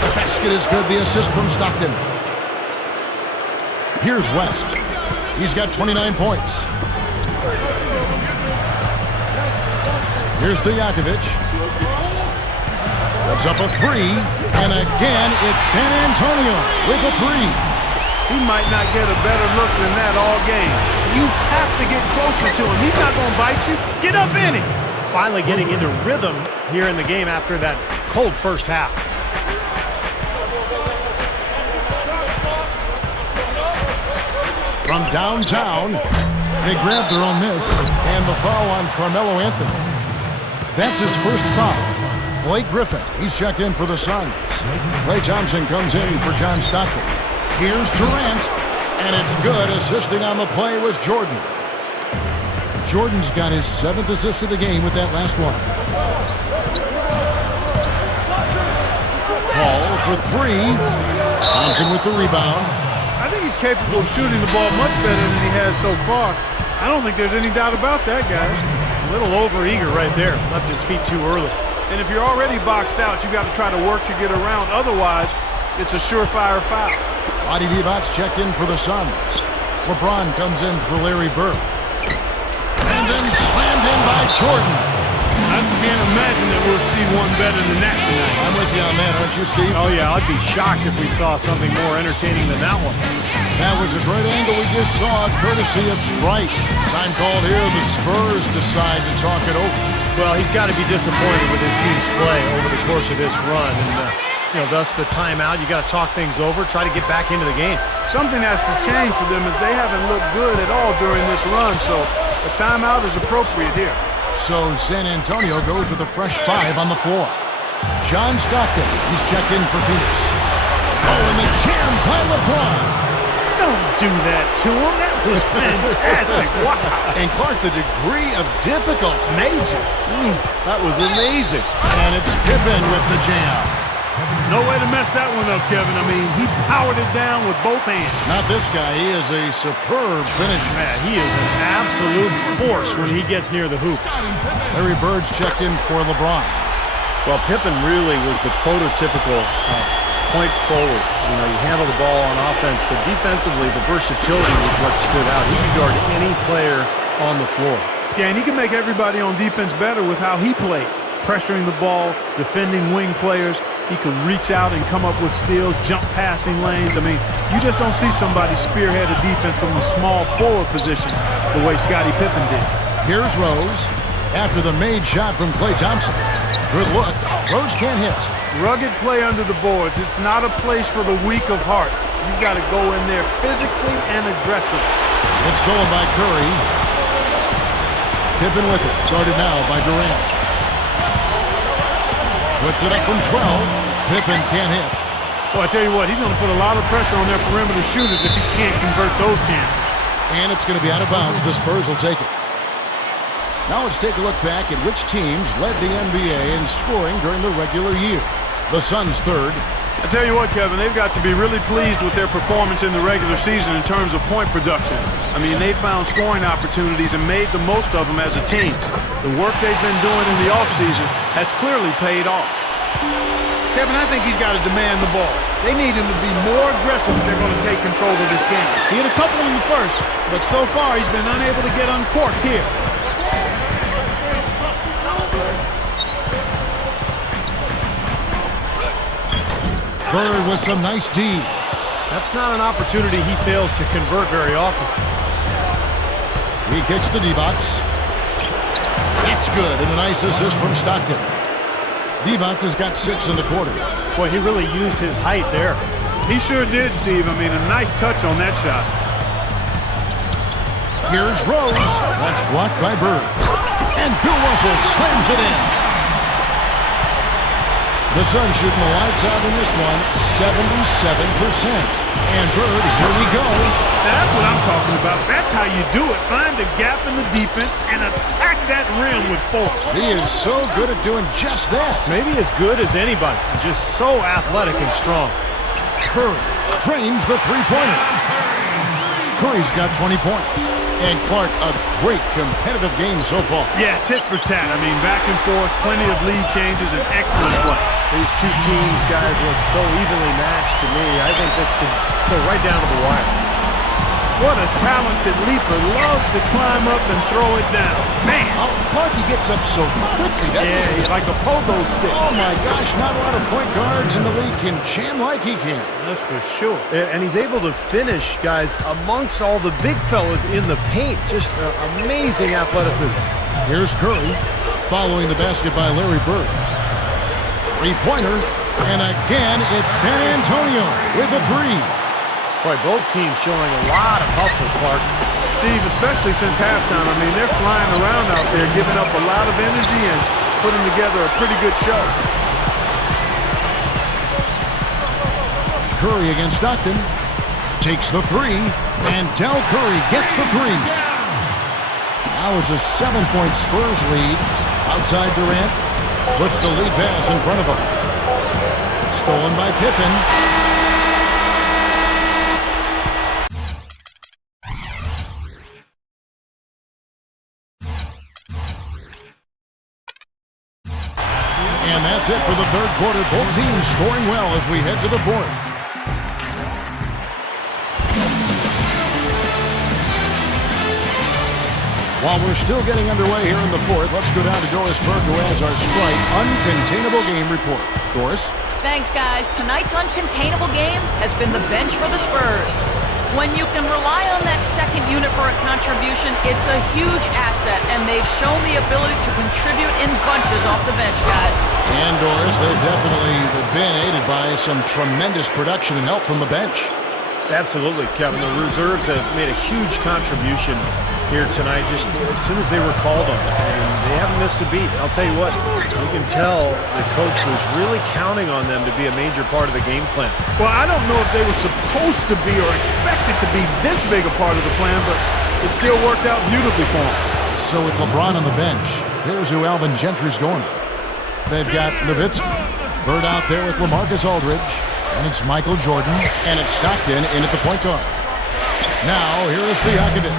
The basket is good. The assist from Stockton. Here's West. He's got 29 points. Here's Stojakovic. Puts up a 3. And again, it's San Antonio with a 3. He might not get a better look than that all game. You have to get closer to him. He's not going to bite you. Get up in it. Finally getting into rhythm here in the game after that cold first half. From downtown, they grab their own miss, and the foul on Carmelo Anthony. That's his first foul. Blake Griffin, he's checked in for the Suns. Klay Thompson comes in for John Stockton. Here's Durant, and it's good. Assisting on the play was Jordan. Jordan's got his 7th assist of the game with that last one. for three. Thompson with the rebound. I think he's capable of shooting the ball much better than he has so far. I don't think there's any doubt about that, guys. A little over-eager right there. Left his feet too early. And if you're already boxed out, you got to try to work to get around. Otherwise, it's a surefire foul. Vlade Divac checked in for the Suns. LeBron comes in for Larry Bird. And then slammed in by Jordan. I can't imagine that we'll see one better than that tonight. I'm with you on that, aren't you, Steve? Oh, yeah, I'd be shocked if we saw something more entertaining than that one. That was a great angle we just saw, courtesy of Sprite. Time called here, the Spurs decide to talk it over. Well, he's got to be disappointed with his team's play over the course of this run. And, thus the timeout. You got to talk things over, try to get back into the game. Something has to change for them as they haven't looked good at all during this run. So a timeout is appropriate here. So San Antonio goes with a fresh five on the floor. John Stockton, he's checked in for Phoenix. Oh, and the jams by LeBron. Don't do that to him. That was fantastic. Wow. And Clark, the degree of difficulty. Major. That was amazing. And it's Pippen with the jam. No way to mess that one up, Kevin. I mean, he powered it down with both hands. Not this guy. He is a superb finisher. Man, he is an absolute force when he gets near the hoop. Larry Bird's checked in for LeBron. Well, Pippen really was the prototypical point forward. You handle the ball on offense, but defensively, the versatility was what stood out. He could guard any player on the floor. Yeah, and he can make everybody on defense better with how he played. Pressuring the ball, defending wing players. He could reach out and come up with steals, jump passing lanes. I mean, you just don't see somebody spearhead a defense from the small forward position the way Scottie Pippen did. Here's Rose after the made shot from Klay Thompson. Good look. Rose can't hit. Rugged play under the boards. It's not a place for the weak of heart. You've got to go in there physically and aggressively. It's stolen by Curry. Pippen with it. Guarded now by Durant. Puts it up from 12. Pippen can't hit. Well, I tell you what, he's going to put a lot of pressure on their perimeter shooters if he can't convert those chances. And it's going to be out of bounds. The Spurs will take it. Now let's take a look back at which teams led the NBA in scoring during the regular year. The Suns third. I tell you what, Kevin, they've got to be really pleased with their performance in the regular season in terms of point production. I mean, they found scoring opportunities and made the most of them as a team. The work they've been doing in the offseason has clearly paid off. Kevin, I think he's got to demand the ball. They need him to be more aggressive if they're going to take control of this game. He hit a couple in the first, but so far he's been unable to get uncorked here. Bird with some nice D. That's not an opportunity he fails to convert very often. He kicks to Divac. That's good, and a nice assist from Stockton. Divac has got 6 in the quarter. Boy, he really used his height there. He sure did, Steve. I mean, a nice touch on that shot. Here's Rose. That's blocked by Bird. And Bill Russell slams it in. The Suns shooting the lights out in this one, 77%. And Bird, here we go. That's what I'm talking about. That's how you do it. Find a gap in the defense and attack that rim with force. He is so good at doing just that. Maybe as good as anybody. Just so athletic and strong. Curry drains the three-pointer. Curry's got 20 points. And Clark, a great competitive game so far. Yeah, tit for tat. I mean, back and forth, plenty of lead changes, and excellent play. These two teams, guys, look so evenly matched to me. I think this could go right down to the wire. What a talented leaper. Loves to climb up and throw it down. Man! Oh, Clark, he gets up so quickly. Yeah, he's like a pogo stick. Oh, my gosh, not a lot of point guards in the league can jam like he can. That's for sure. And he's able to finish, guys, amongst all the big fellas in the paint. Just amazing athleticism. Here's Curry, following the basket by Larry Bird. Three-pointer, and again, it's San Antonio with a three. Boy, both teams showing a lot of hustle, Clark. Steve, especially since halftime. I mean, they're flying around out there, giving up a lot of energy and putting together a pretty good show. Curry against Stockton. Takes the three, and Del Curry gets the three. Now it's a 7-point Spurs lead. Outside Durant puts the lead pass in front of him. Stolen by Pippen. And that's it for the third quarter. Both teams scoring well as we head to the fourth. While we're still getting underway here in the fourth, let's go down to Doris Burke, who has our Sprite Uncontainable Game Report. Doris? Thanks, guys. Tonight's uncontainable game has been the bench for the Spurs. When you can rely on that second unit for a contribution, it's a huge asset, and they've shown the ability to contribute in bunches off the bench, guys. And, Doris, they've definitely been aided by some tremendous production and help from the bench. Absolutely, Kevin. The reserves have made a huge contribution here tonight, just as soon as they were called on. And they haven't missed a beat. I'll tell you what, you can tell the coach was really counting on them to be a major part of the game plan. Well, I don't know if they were supposed to be or expected to be this big a part of the plan, but it still worked out beautifully for them. So with LeBron on the bench, here's who Alvin Gentry's going with. They've got Nowitzki, Bird out there with LaMarcus Aldridge, and it's Michael Jordan, and it's Stockton in at the point guard. Now, here is Stojakovic,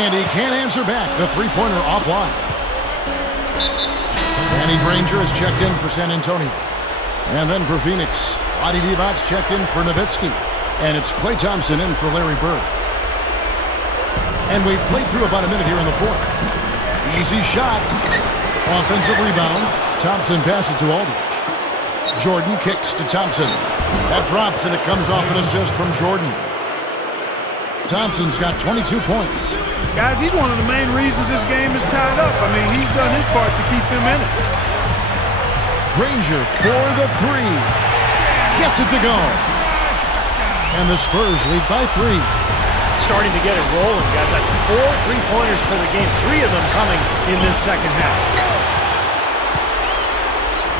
and he can't answer back. The three-pointer offline. Danny Granger has checked in for San Antonio. And then for Phoenix, Adi Divac's checked in for Nowitzki, and it's Klay Thompson in for Larry Bird. And we've played through about a minute here in the fourth. Easy shot. Offensive rebound. Thompson passes to Aldridge. Jordan kicks to Thompson. That drops, and it comes off an assist from Jordan. Thompson's got 22 points. Guys, he's one of the main reasons this game is tied up. I mean, he's done his part to keep them in it. Granger for the three. Gets it to go. And the Spurs lead by 3. Starting to get it rolling, guys. That's 4 3-pointers for the game. 3 of them coming in this second half.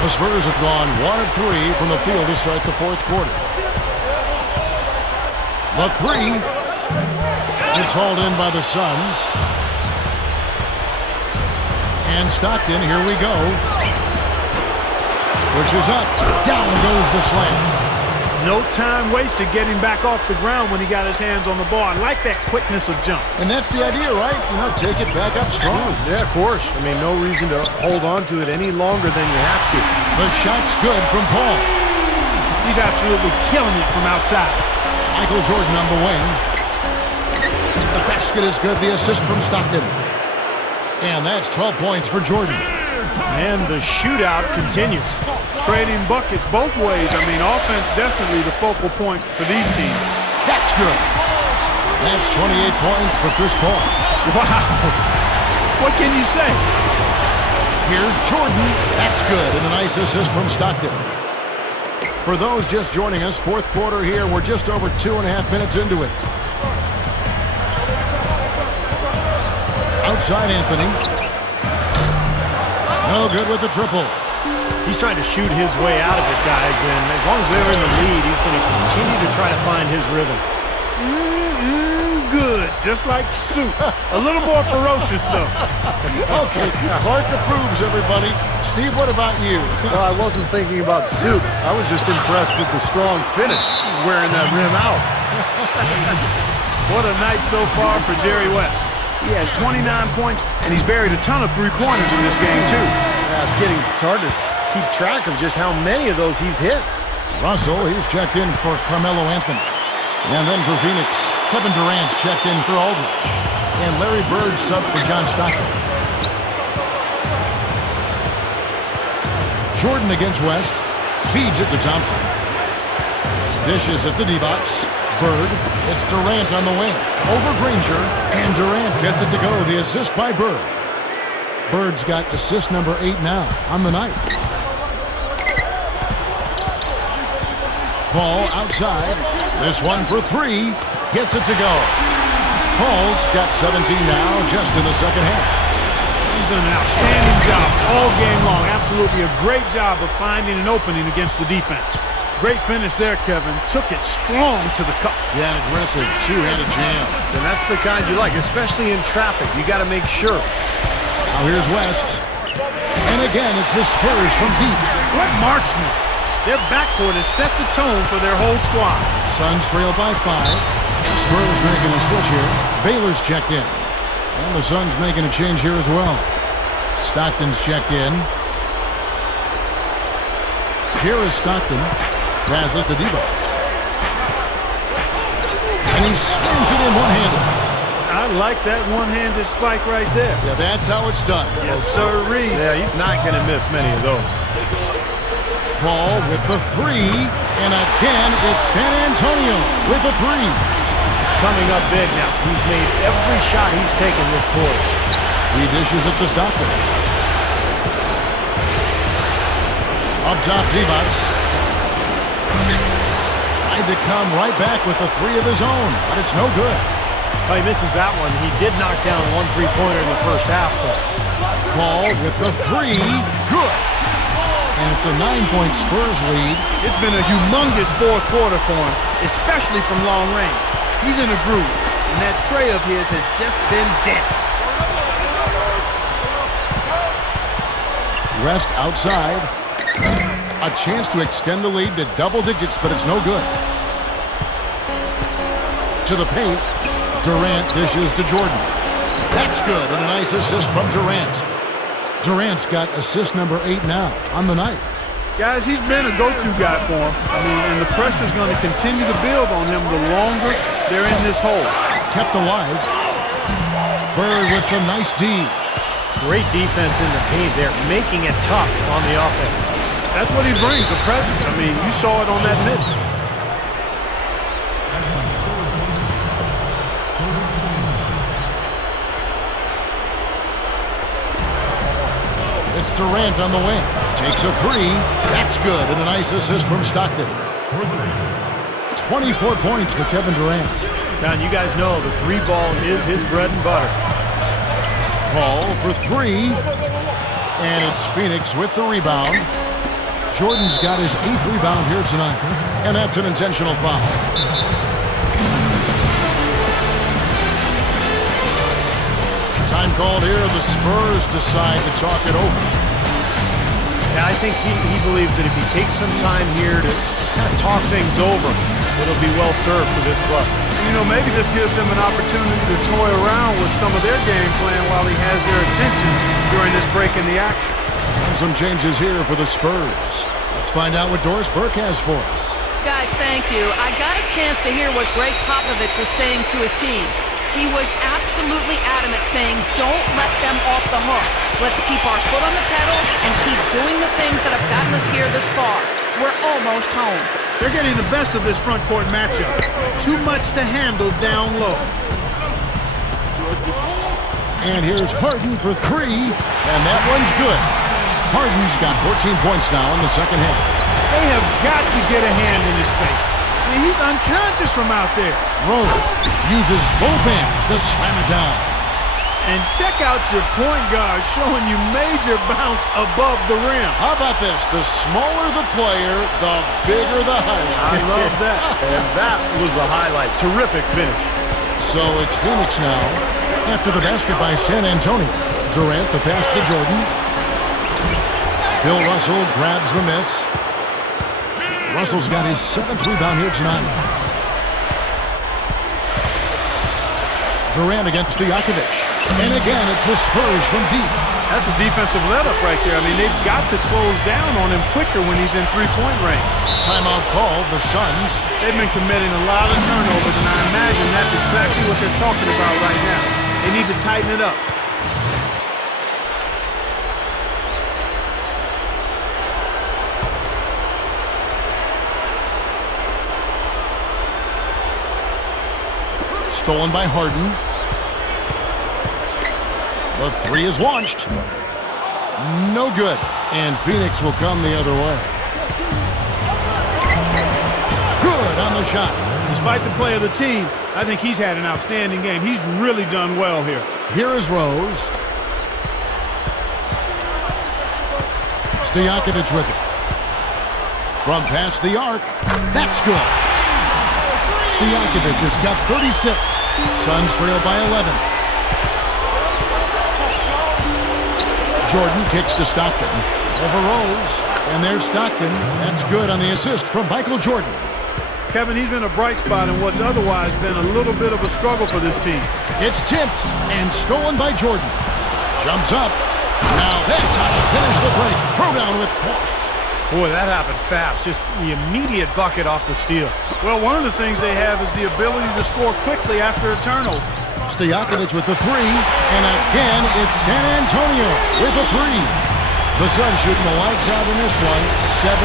The Spurs have gone 1 of 3 from the field to start the fourth quarter. The three. It's hauled in by the Suns. And Stockton, here we go. Pushes up. Down goes the slam. No time wasted getting back off the ground when he got his hands on the ball. I like that quickness of jump. And that's the idea, right? You know, take it back up strong. Yeah, of course. I mean, no reason to hold on to it any longer than you have to. The shot's good from Paul. He's absolutely killing it from outside. Michael Jordan on the wing. The basket is good. The assist from Stockton. And that's 12 points for Jordan. And the shootout continues. Trading buckets both ways. I mean, offense definitely the focal point for these teams. That's good. That's 28 points for Chris Paul. Wow. What can you say? Here's Jordan. That's good. And a nice assist from Stockton. For those just joining us, fourth quarter here. We're just over 2.5 minutes into it. Outside Anthony. No good with the triple. He's trying to shoot his way out of it, guys, and as long as they're in the lead, he's going to continue to try to find his rhythm. Good, just like soup. A little more ferocious, though. Okay, Clark approves, everybody. Steve, what about you? Well, I wasn't thinking about soup. I was just impressed with the strong finish, wearing that rim out. What a night so far for Jerry West. He has 29 points, and he's buried a ton of three-pointers in this game, too. Yeah, it's hard to keep track of just how many of those he's hit. Russell, he's checked in for Carmelo Anthony. And then for Phoenix, Kevin Durant's checked in for Aldridge. And Larry Bird sub for John Stockton. Jordan against West. Feeds it to Thompson. Dishes it to Divac. Bird. It's Durant on the wing. Over Granger. And Durant gets it to go. The assist by Bird. Bird's got assist number 8 now on the night. Paul outside. This one for 3. Gets it to go. Paul's got 17 now just in the second half. He's done an outstanding job all game long. Absolutely a great job of finding an opening against the defense. Great finish there, Kevin. Took it strong to the cup. Yeah, aggressive, two-handed jam. And that's the kind you like, especially in traffic. You got to make sure. Now here's West. And again, it's the Spurs from deep. What marksman? Their backcourt has set the tone for their whole squad. Suns trail by 5. Spurs making a switch here. Baylor's checked in. And the Suns making a change here as well. Stockton's checked in. Here is Stockton. Passes to Divac. And he slams it in one-handed. I like that one-handed spike right there. Yeah, that's how it's done. Yes, sirree. Yeah, he's not going to miss many of those. Paul with the 3. And again, it's San Antonio with the 3. Coming up big now. He's made every shot he's taken this quarter. He dishes it to Stockton. Up top, Divac. Tried to come right back with the 3 of his own, but it's no good. Oh, he misses that one. He did knock down one three-pointer in the first half, though. Paul with the 3. Good. And it's a 9-point Spurs lead. It's been a humongous fourth quarter for him, especially from long range. He's in a groove, and that tray of his has just been dead. Rest outside. A chance to extend the lead to double digits, but it's no good. To the paint. Durant dishes to Jordan. That's good, and a nice assist from Durant. Durant's got assist number 8 now on the night. Guys, he's been a go-to guy for him. I mean, and the pressure's going to continue to build on him the longer they're in this hole. Kept alive. Bird with some nice D. Great defense in the paint there, making it tough on the offense. That's what he brings, a presence. I mean, you saw it on that miss. It's Durant on the wing. Takes a 3. That's good, and a nice assist from Stockton. 24 points for Kevin Durant. Now, you guys know the 3 ball is his bread and butter. Paul for 3. And it's Phoenix with the rebound. Jordan's got his 8th rebound here tonight. And that's an intentional foul. Time called here. The Spurs decide to talk it over. Yeah, I think he believes that if he takes some time here to kind of talk things over, it'll be well served for this club. You know, maybe this gives them an opportunity to toy around with some of their game plan while he has their attention during this break in the action. And some changes here for the Spurs. Let's find out what Doris Burke has for us. Guys, thank you. I got a chance to hear what Greg Popovich was saying to his team. He was absolutely adamant, saying, don't let them off the hook. Let's keep our foot on the pedal and keep doing the things that have gotten us here this far. We're almost home. They're getting the best of this front court matchup. Too much to handle down low. And here's Harden for 3, and that one's good. Harden's got 14 points now in the second half. They have got to get a hand in his face. I mean, he's unconscious from out there. Rose uses both hands to slam it down. And check out your point guard showing you major bounce above the rim. How about this? The smaller the player, the bigger the highlight. I love that. And that was a highlight. Terrific finish. So it's Phoenix now. After the basket by San Antonio. Durant the pass to Jordan. Bill Russell grabs the miss. Russell's got his 7th rebound here tonight. Durant against Stojakovic. And again, it's the Spurs from deep. That's a defensive let-up right there. I mean, they've got to close down on him quicker when he's in three-point range. Timeout called. The Suns. They've been committing a lot of turnovers, and I imagine that's exactly what they're talking about right now. They need to tighten it up. Stolen by Harden. The 3 is launched. No good. And Phoenix will come the other way. Good on the shot. Despite the play of the team, I think he's had an outstanding game. He's really done well here. Here is Rose. Stojakovic with it. From past the arc. That's good. Stojakovic has got 36. Suns trail by 11. Jordan kicks to Stockton. Over Rose. And there's Stockton. That's good on the assist from Michael Jordan. Kevin, he's been a bright spot in what's otherwise been a little bit of a struggle for this team. It's tipped and stolen by Jordan. Jumps up. Now that's how to finish the break. Throw down with force. Boy, that happened fast. Just the immediate bucket off the steal. Well, one of the things they have is the ability to score quickly after a turnover. Stojakovic with the three. And again, it's San Antonio with the three. The Suns shooting the lights out in this one, 77%.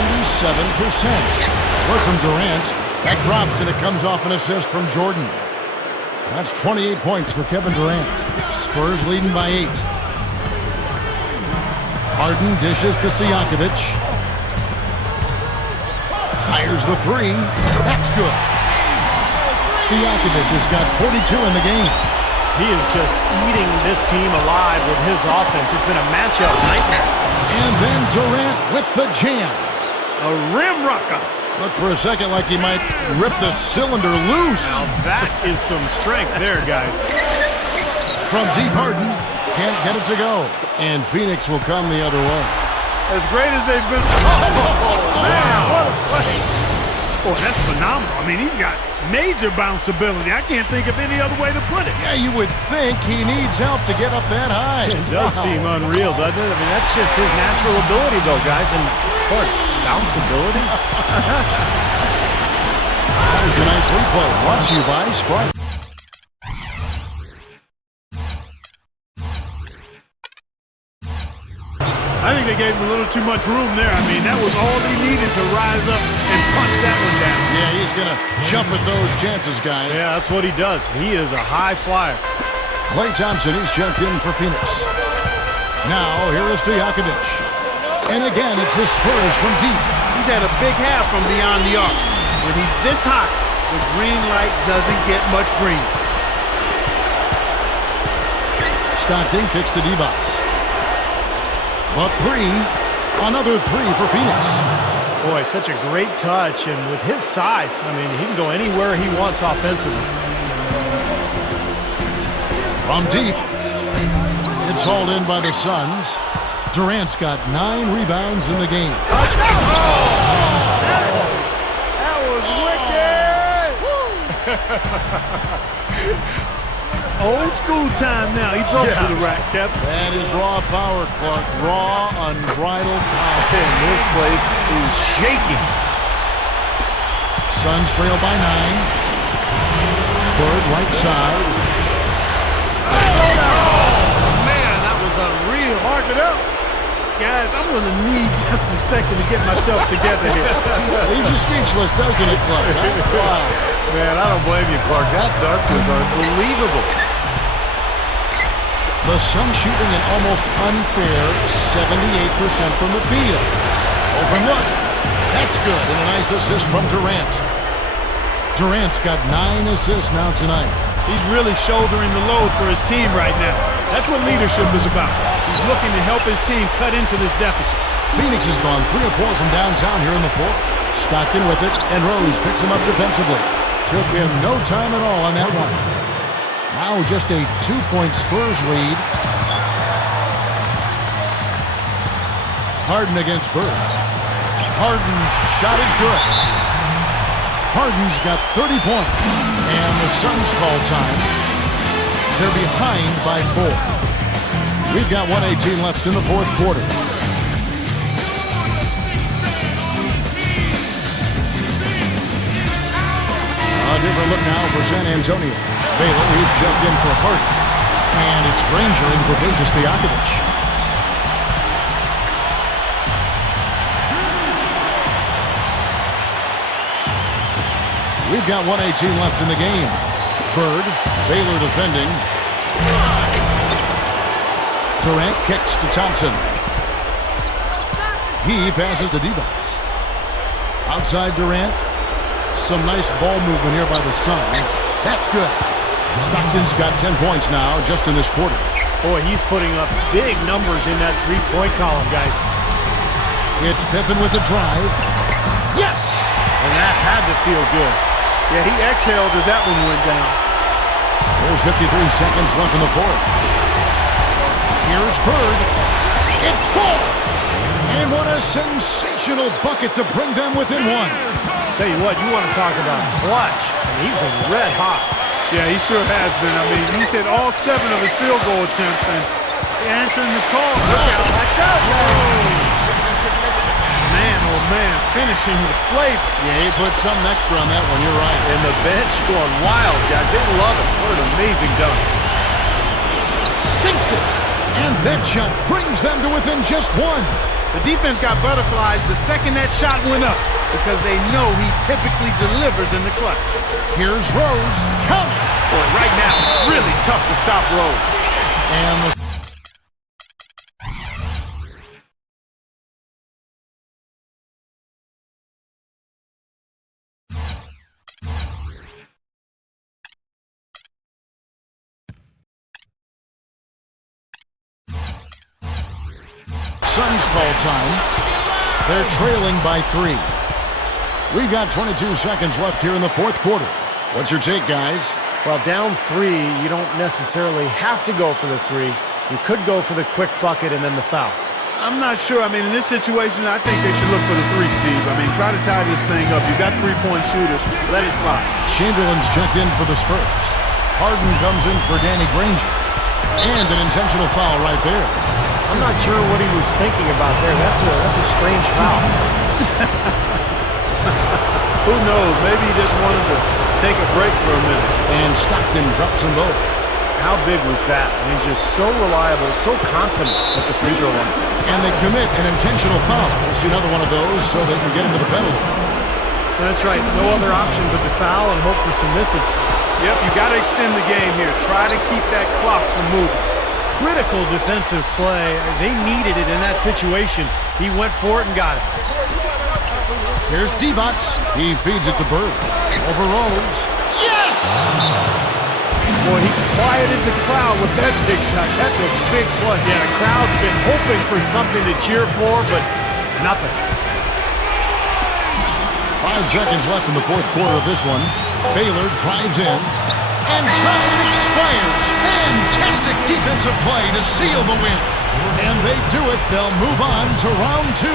Work from Durant. That drops and it comes off an assist from Jordan. That's 28 points for Kevin Durant. Spurs leading by 8. Harden dishes to Stojakovic. Fires the three. That's good. Stojakovic has got 42 in the game. He is just eating this team alive with his offense. It's been a matchup nightmare. And then Durant with the jam. A rim rocker. Looked for a second like he might rip the cylinder loose. Now that is some strength there, guys. From deep, Harden can't get it to go. And Phoenix will come the other way. As great as they've been. Oh, man, what a play. Oh, that's phenomenal. I mean, he's got major bounce ability. I can't think of any other way to put it. Yeah, you would think he needs help to get up that high. It does seem unreal, doesn't it? I mean, that's just his natural ability, though, guys. And what, bounce ability? That is a nice replay. Brought to you by Sprite. I think they gave him a little too much room there. I mean, that was all he needed to rise up and punch that one down. Yeah, he's going to jump at those chances, guys. Yeah, that's what he does. He is a high flyer. Klay Thompson, he's checked in for Phoenix. Now, here is Stojakovic. And again, it's the Spurs from deep. He's had a big half from beyond the arc. When he's this hot, the green light doesn't get much green. Stockton kicks to D-Box. A three. Another three for Phoenix. Boy, such a great touch. And with his size, I mean, he can go anywhere he wants offensively. From deep. It's hauled in by the Suns. Durant's got 9 rebounds in the game. That was wicked! Old school time now. He broke to the rack, Kevin. That is raw power, Clark. Raw, unbridled power. And this place is shaking. Suns trail by 9. Bird right side. Oh, man, that was unreal. Mark it up. Guys, I'm going to need just a second to get myself together here. Leaves you speechless, doesn't it, Clark? Wow. Man, I don't blame you, Clark. That dunk was unbelievable. The Suns shooting an almost unfair 78% from the field. Open look. That's good. And a nice assist from Durant. Durant's got 9 assists now tonight. He's really shouldering the load for his team right now. That's what leadership is about. He's looking to help his team cut into this deficit. Phoenix has gone 3 of 4 from downtown here in the 4th. Stockton with it, and Rose picks him up defensively. Took him no time at all on that one. Now just a 2-point Spurs lead. Harden against Bird. Harden's shot is good. Harden's got 30 points. And the Suns call time. They're behind by 4. We've got 1:18 left in the 4th quarter. A different look now for San Antonio. Baylor, he's checked in for Harden. And it's Granger in for Peja Stojakovic. We've got 1:18 left in the game. Bird, Baylor defending. Durant kicks to Thompson. He passes to D-Box. Outside Durant. Some nice ball movement here by the Suns. That's good. Stockton's got 10 points now just in this quarter. Boy, he's putting up big numbers in that three-point column, guys. It's Pippen with the drive. Yes! And that had to feel good. Yeah, he exhaled as that one went down. There's 53 seconds left in the 4th. Here's Bird. It falls! And what a sensational bucket to bring them within one. Tell you what, you want to talk about clutch. I mean, he's been red hot. Yeah, he sure has been. I mean, he's hit all 7 of his field goal attempts, and answering the call. Look out, watch out. Man, oh man, finishing with flavor. Yeah, he put something extra on that one, you're right. And the bench going wild, guys. They love it. What an amazing dunk. Sinks it. And that shot brings them to within just one. The defense got butterflies the second that shot went up because they know he typically delivers in the clutch. Here's Rose. Count it. Boy, right now it's really tough to stop Rose. And the Suns call time. They're trailing by 3. We've got 22 seconds left here in the fourth quarter. What's your take, guys? Well, down 3, you don't necessarily have to go for the 3. You could go for the quick bucket and then the foul. I'm not sure. I mean, in this situation, I think they should look for the 3, Steve. I mean, try to tie this thing up. You've got 3-point shooters. Let it fly. Chamberlain's checked in for the Spurs. Harden comes in for Danny Granger. And an intentional foul right there. I'm not sure what he was thinking about there. That's a strange foul. Who knows? Maybe he just wanted to take a break for a minute. And Stockton drops them both. How big was that? And he's just so reliable, so confident at the free throw line. And they commit an intentional foul. We'll see another one of those so they can get into the penalty. That's right. No other option but to foul and hope for some misses. Yep, you got to extend the game here. Try to keep that clock from moving. Critical defensive play. They needed it in that situation. He went for it and got it. Here's Divac. He feeds it to Bird. Over Rose. Yes! Boy, he quieted the crowd with that big shot. That's a big play. Yeah, the crowd's been hoping for something to cheer for, but nothing. 5 seconds left in the fourth quarter of this one. Baylor drives in. And time expires. Fantastic defensive play to seal the win. And they do it. They'll move on to round 2.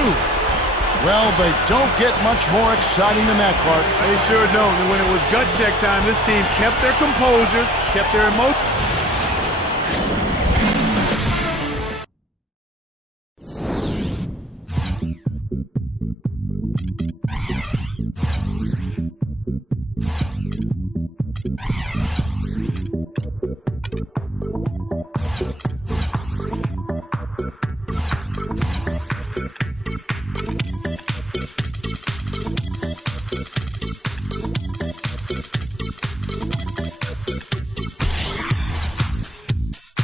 Well, they don't get much more exciting than that, Clark. They sure don't. And when it was gut check time, this team kept their composure, kept their emotion.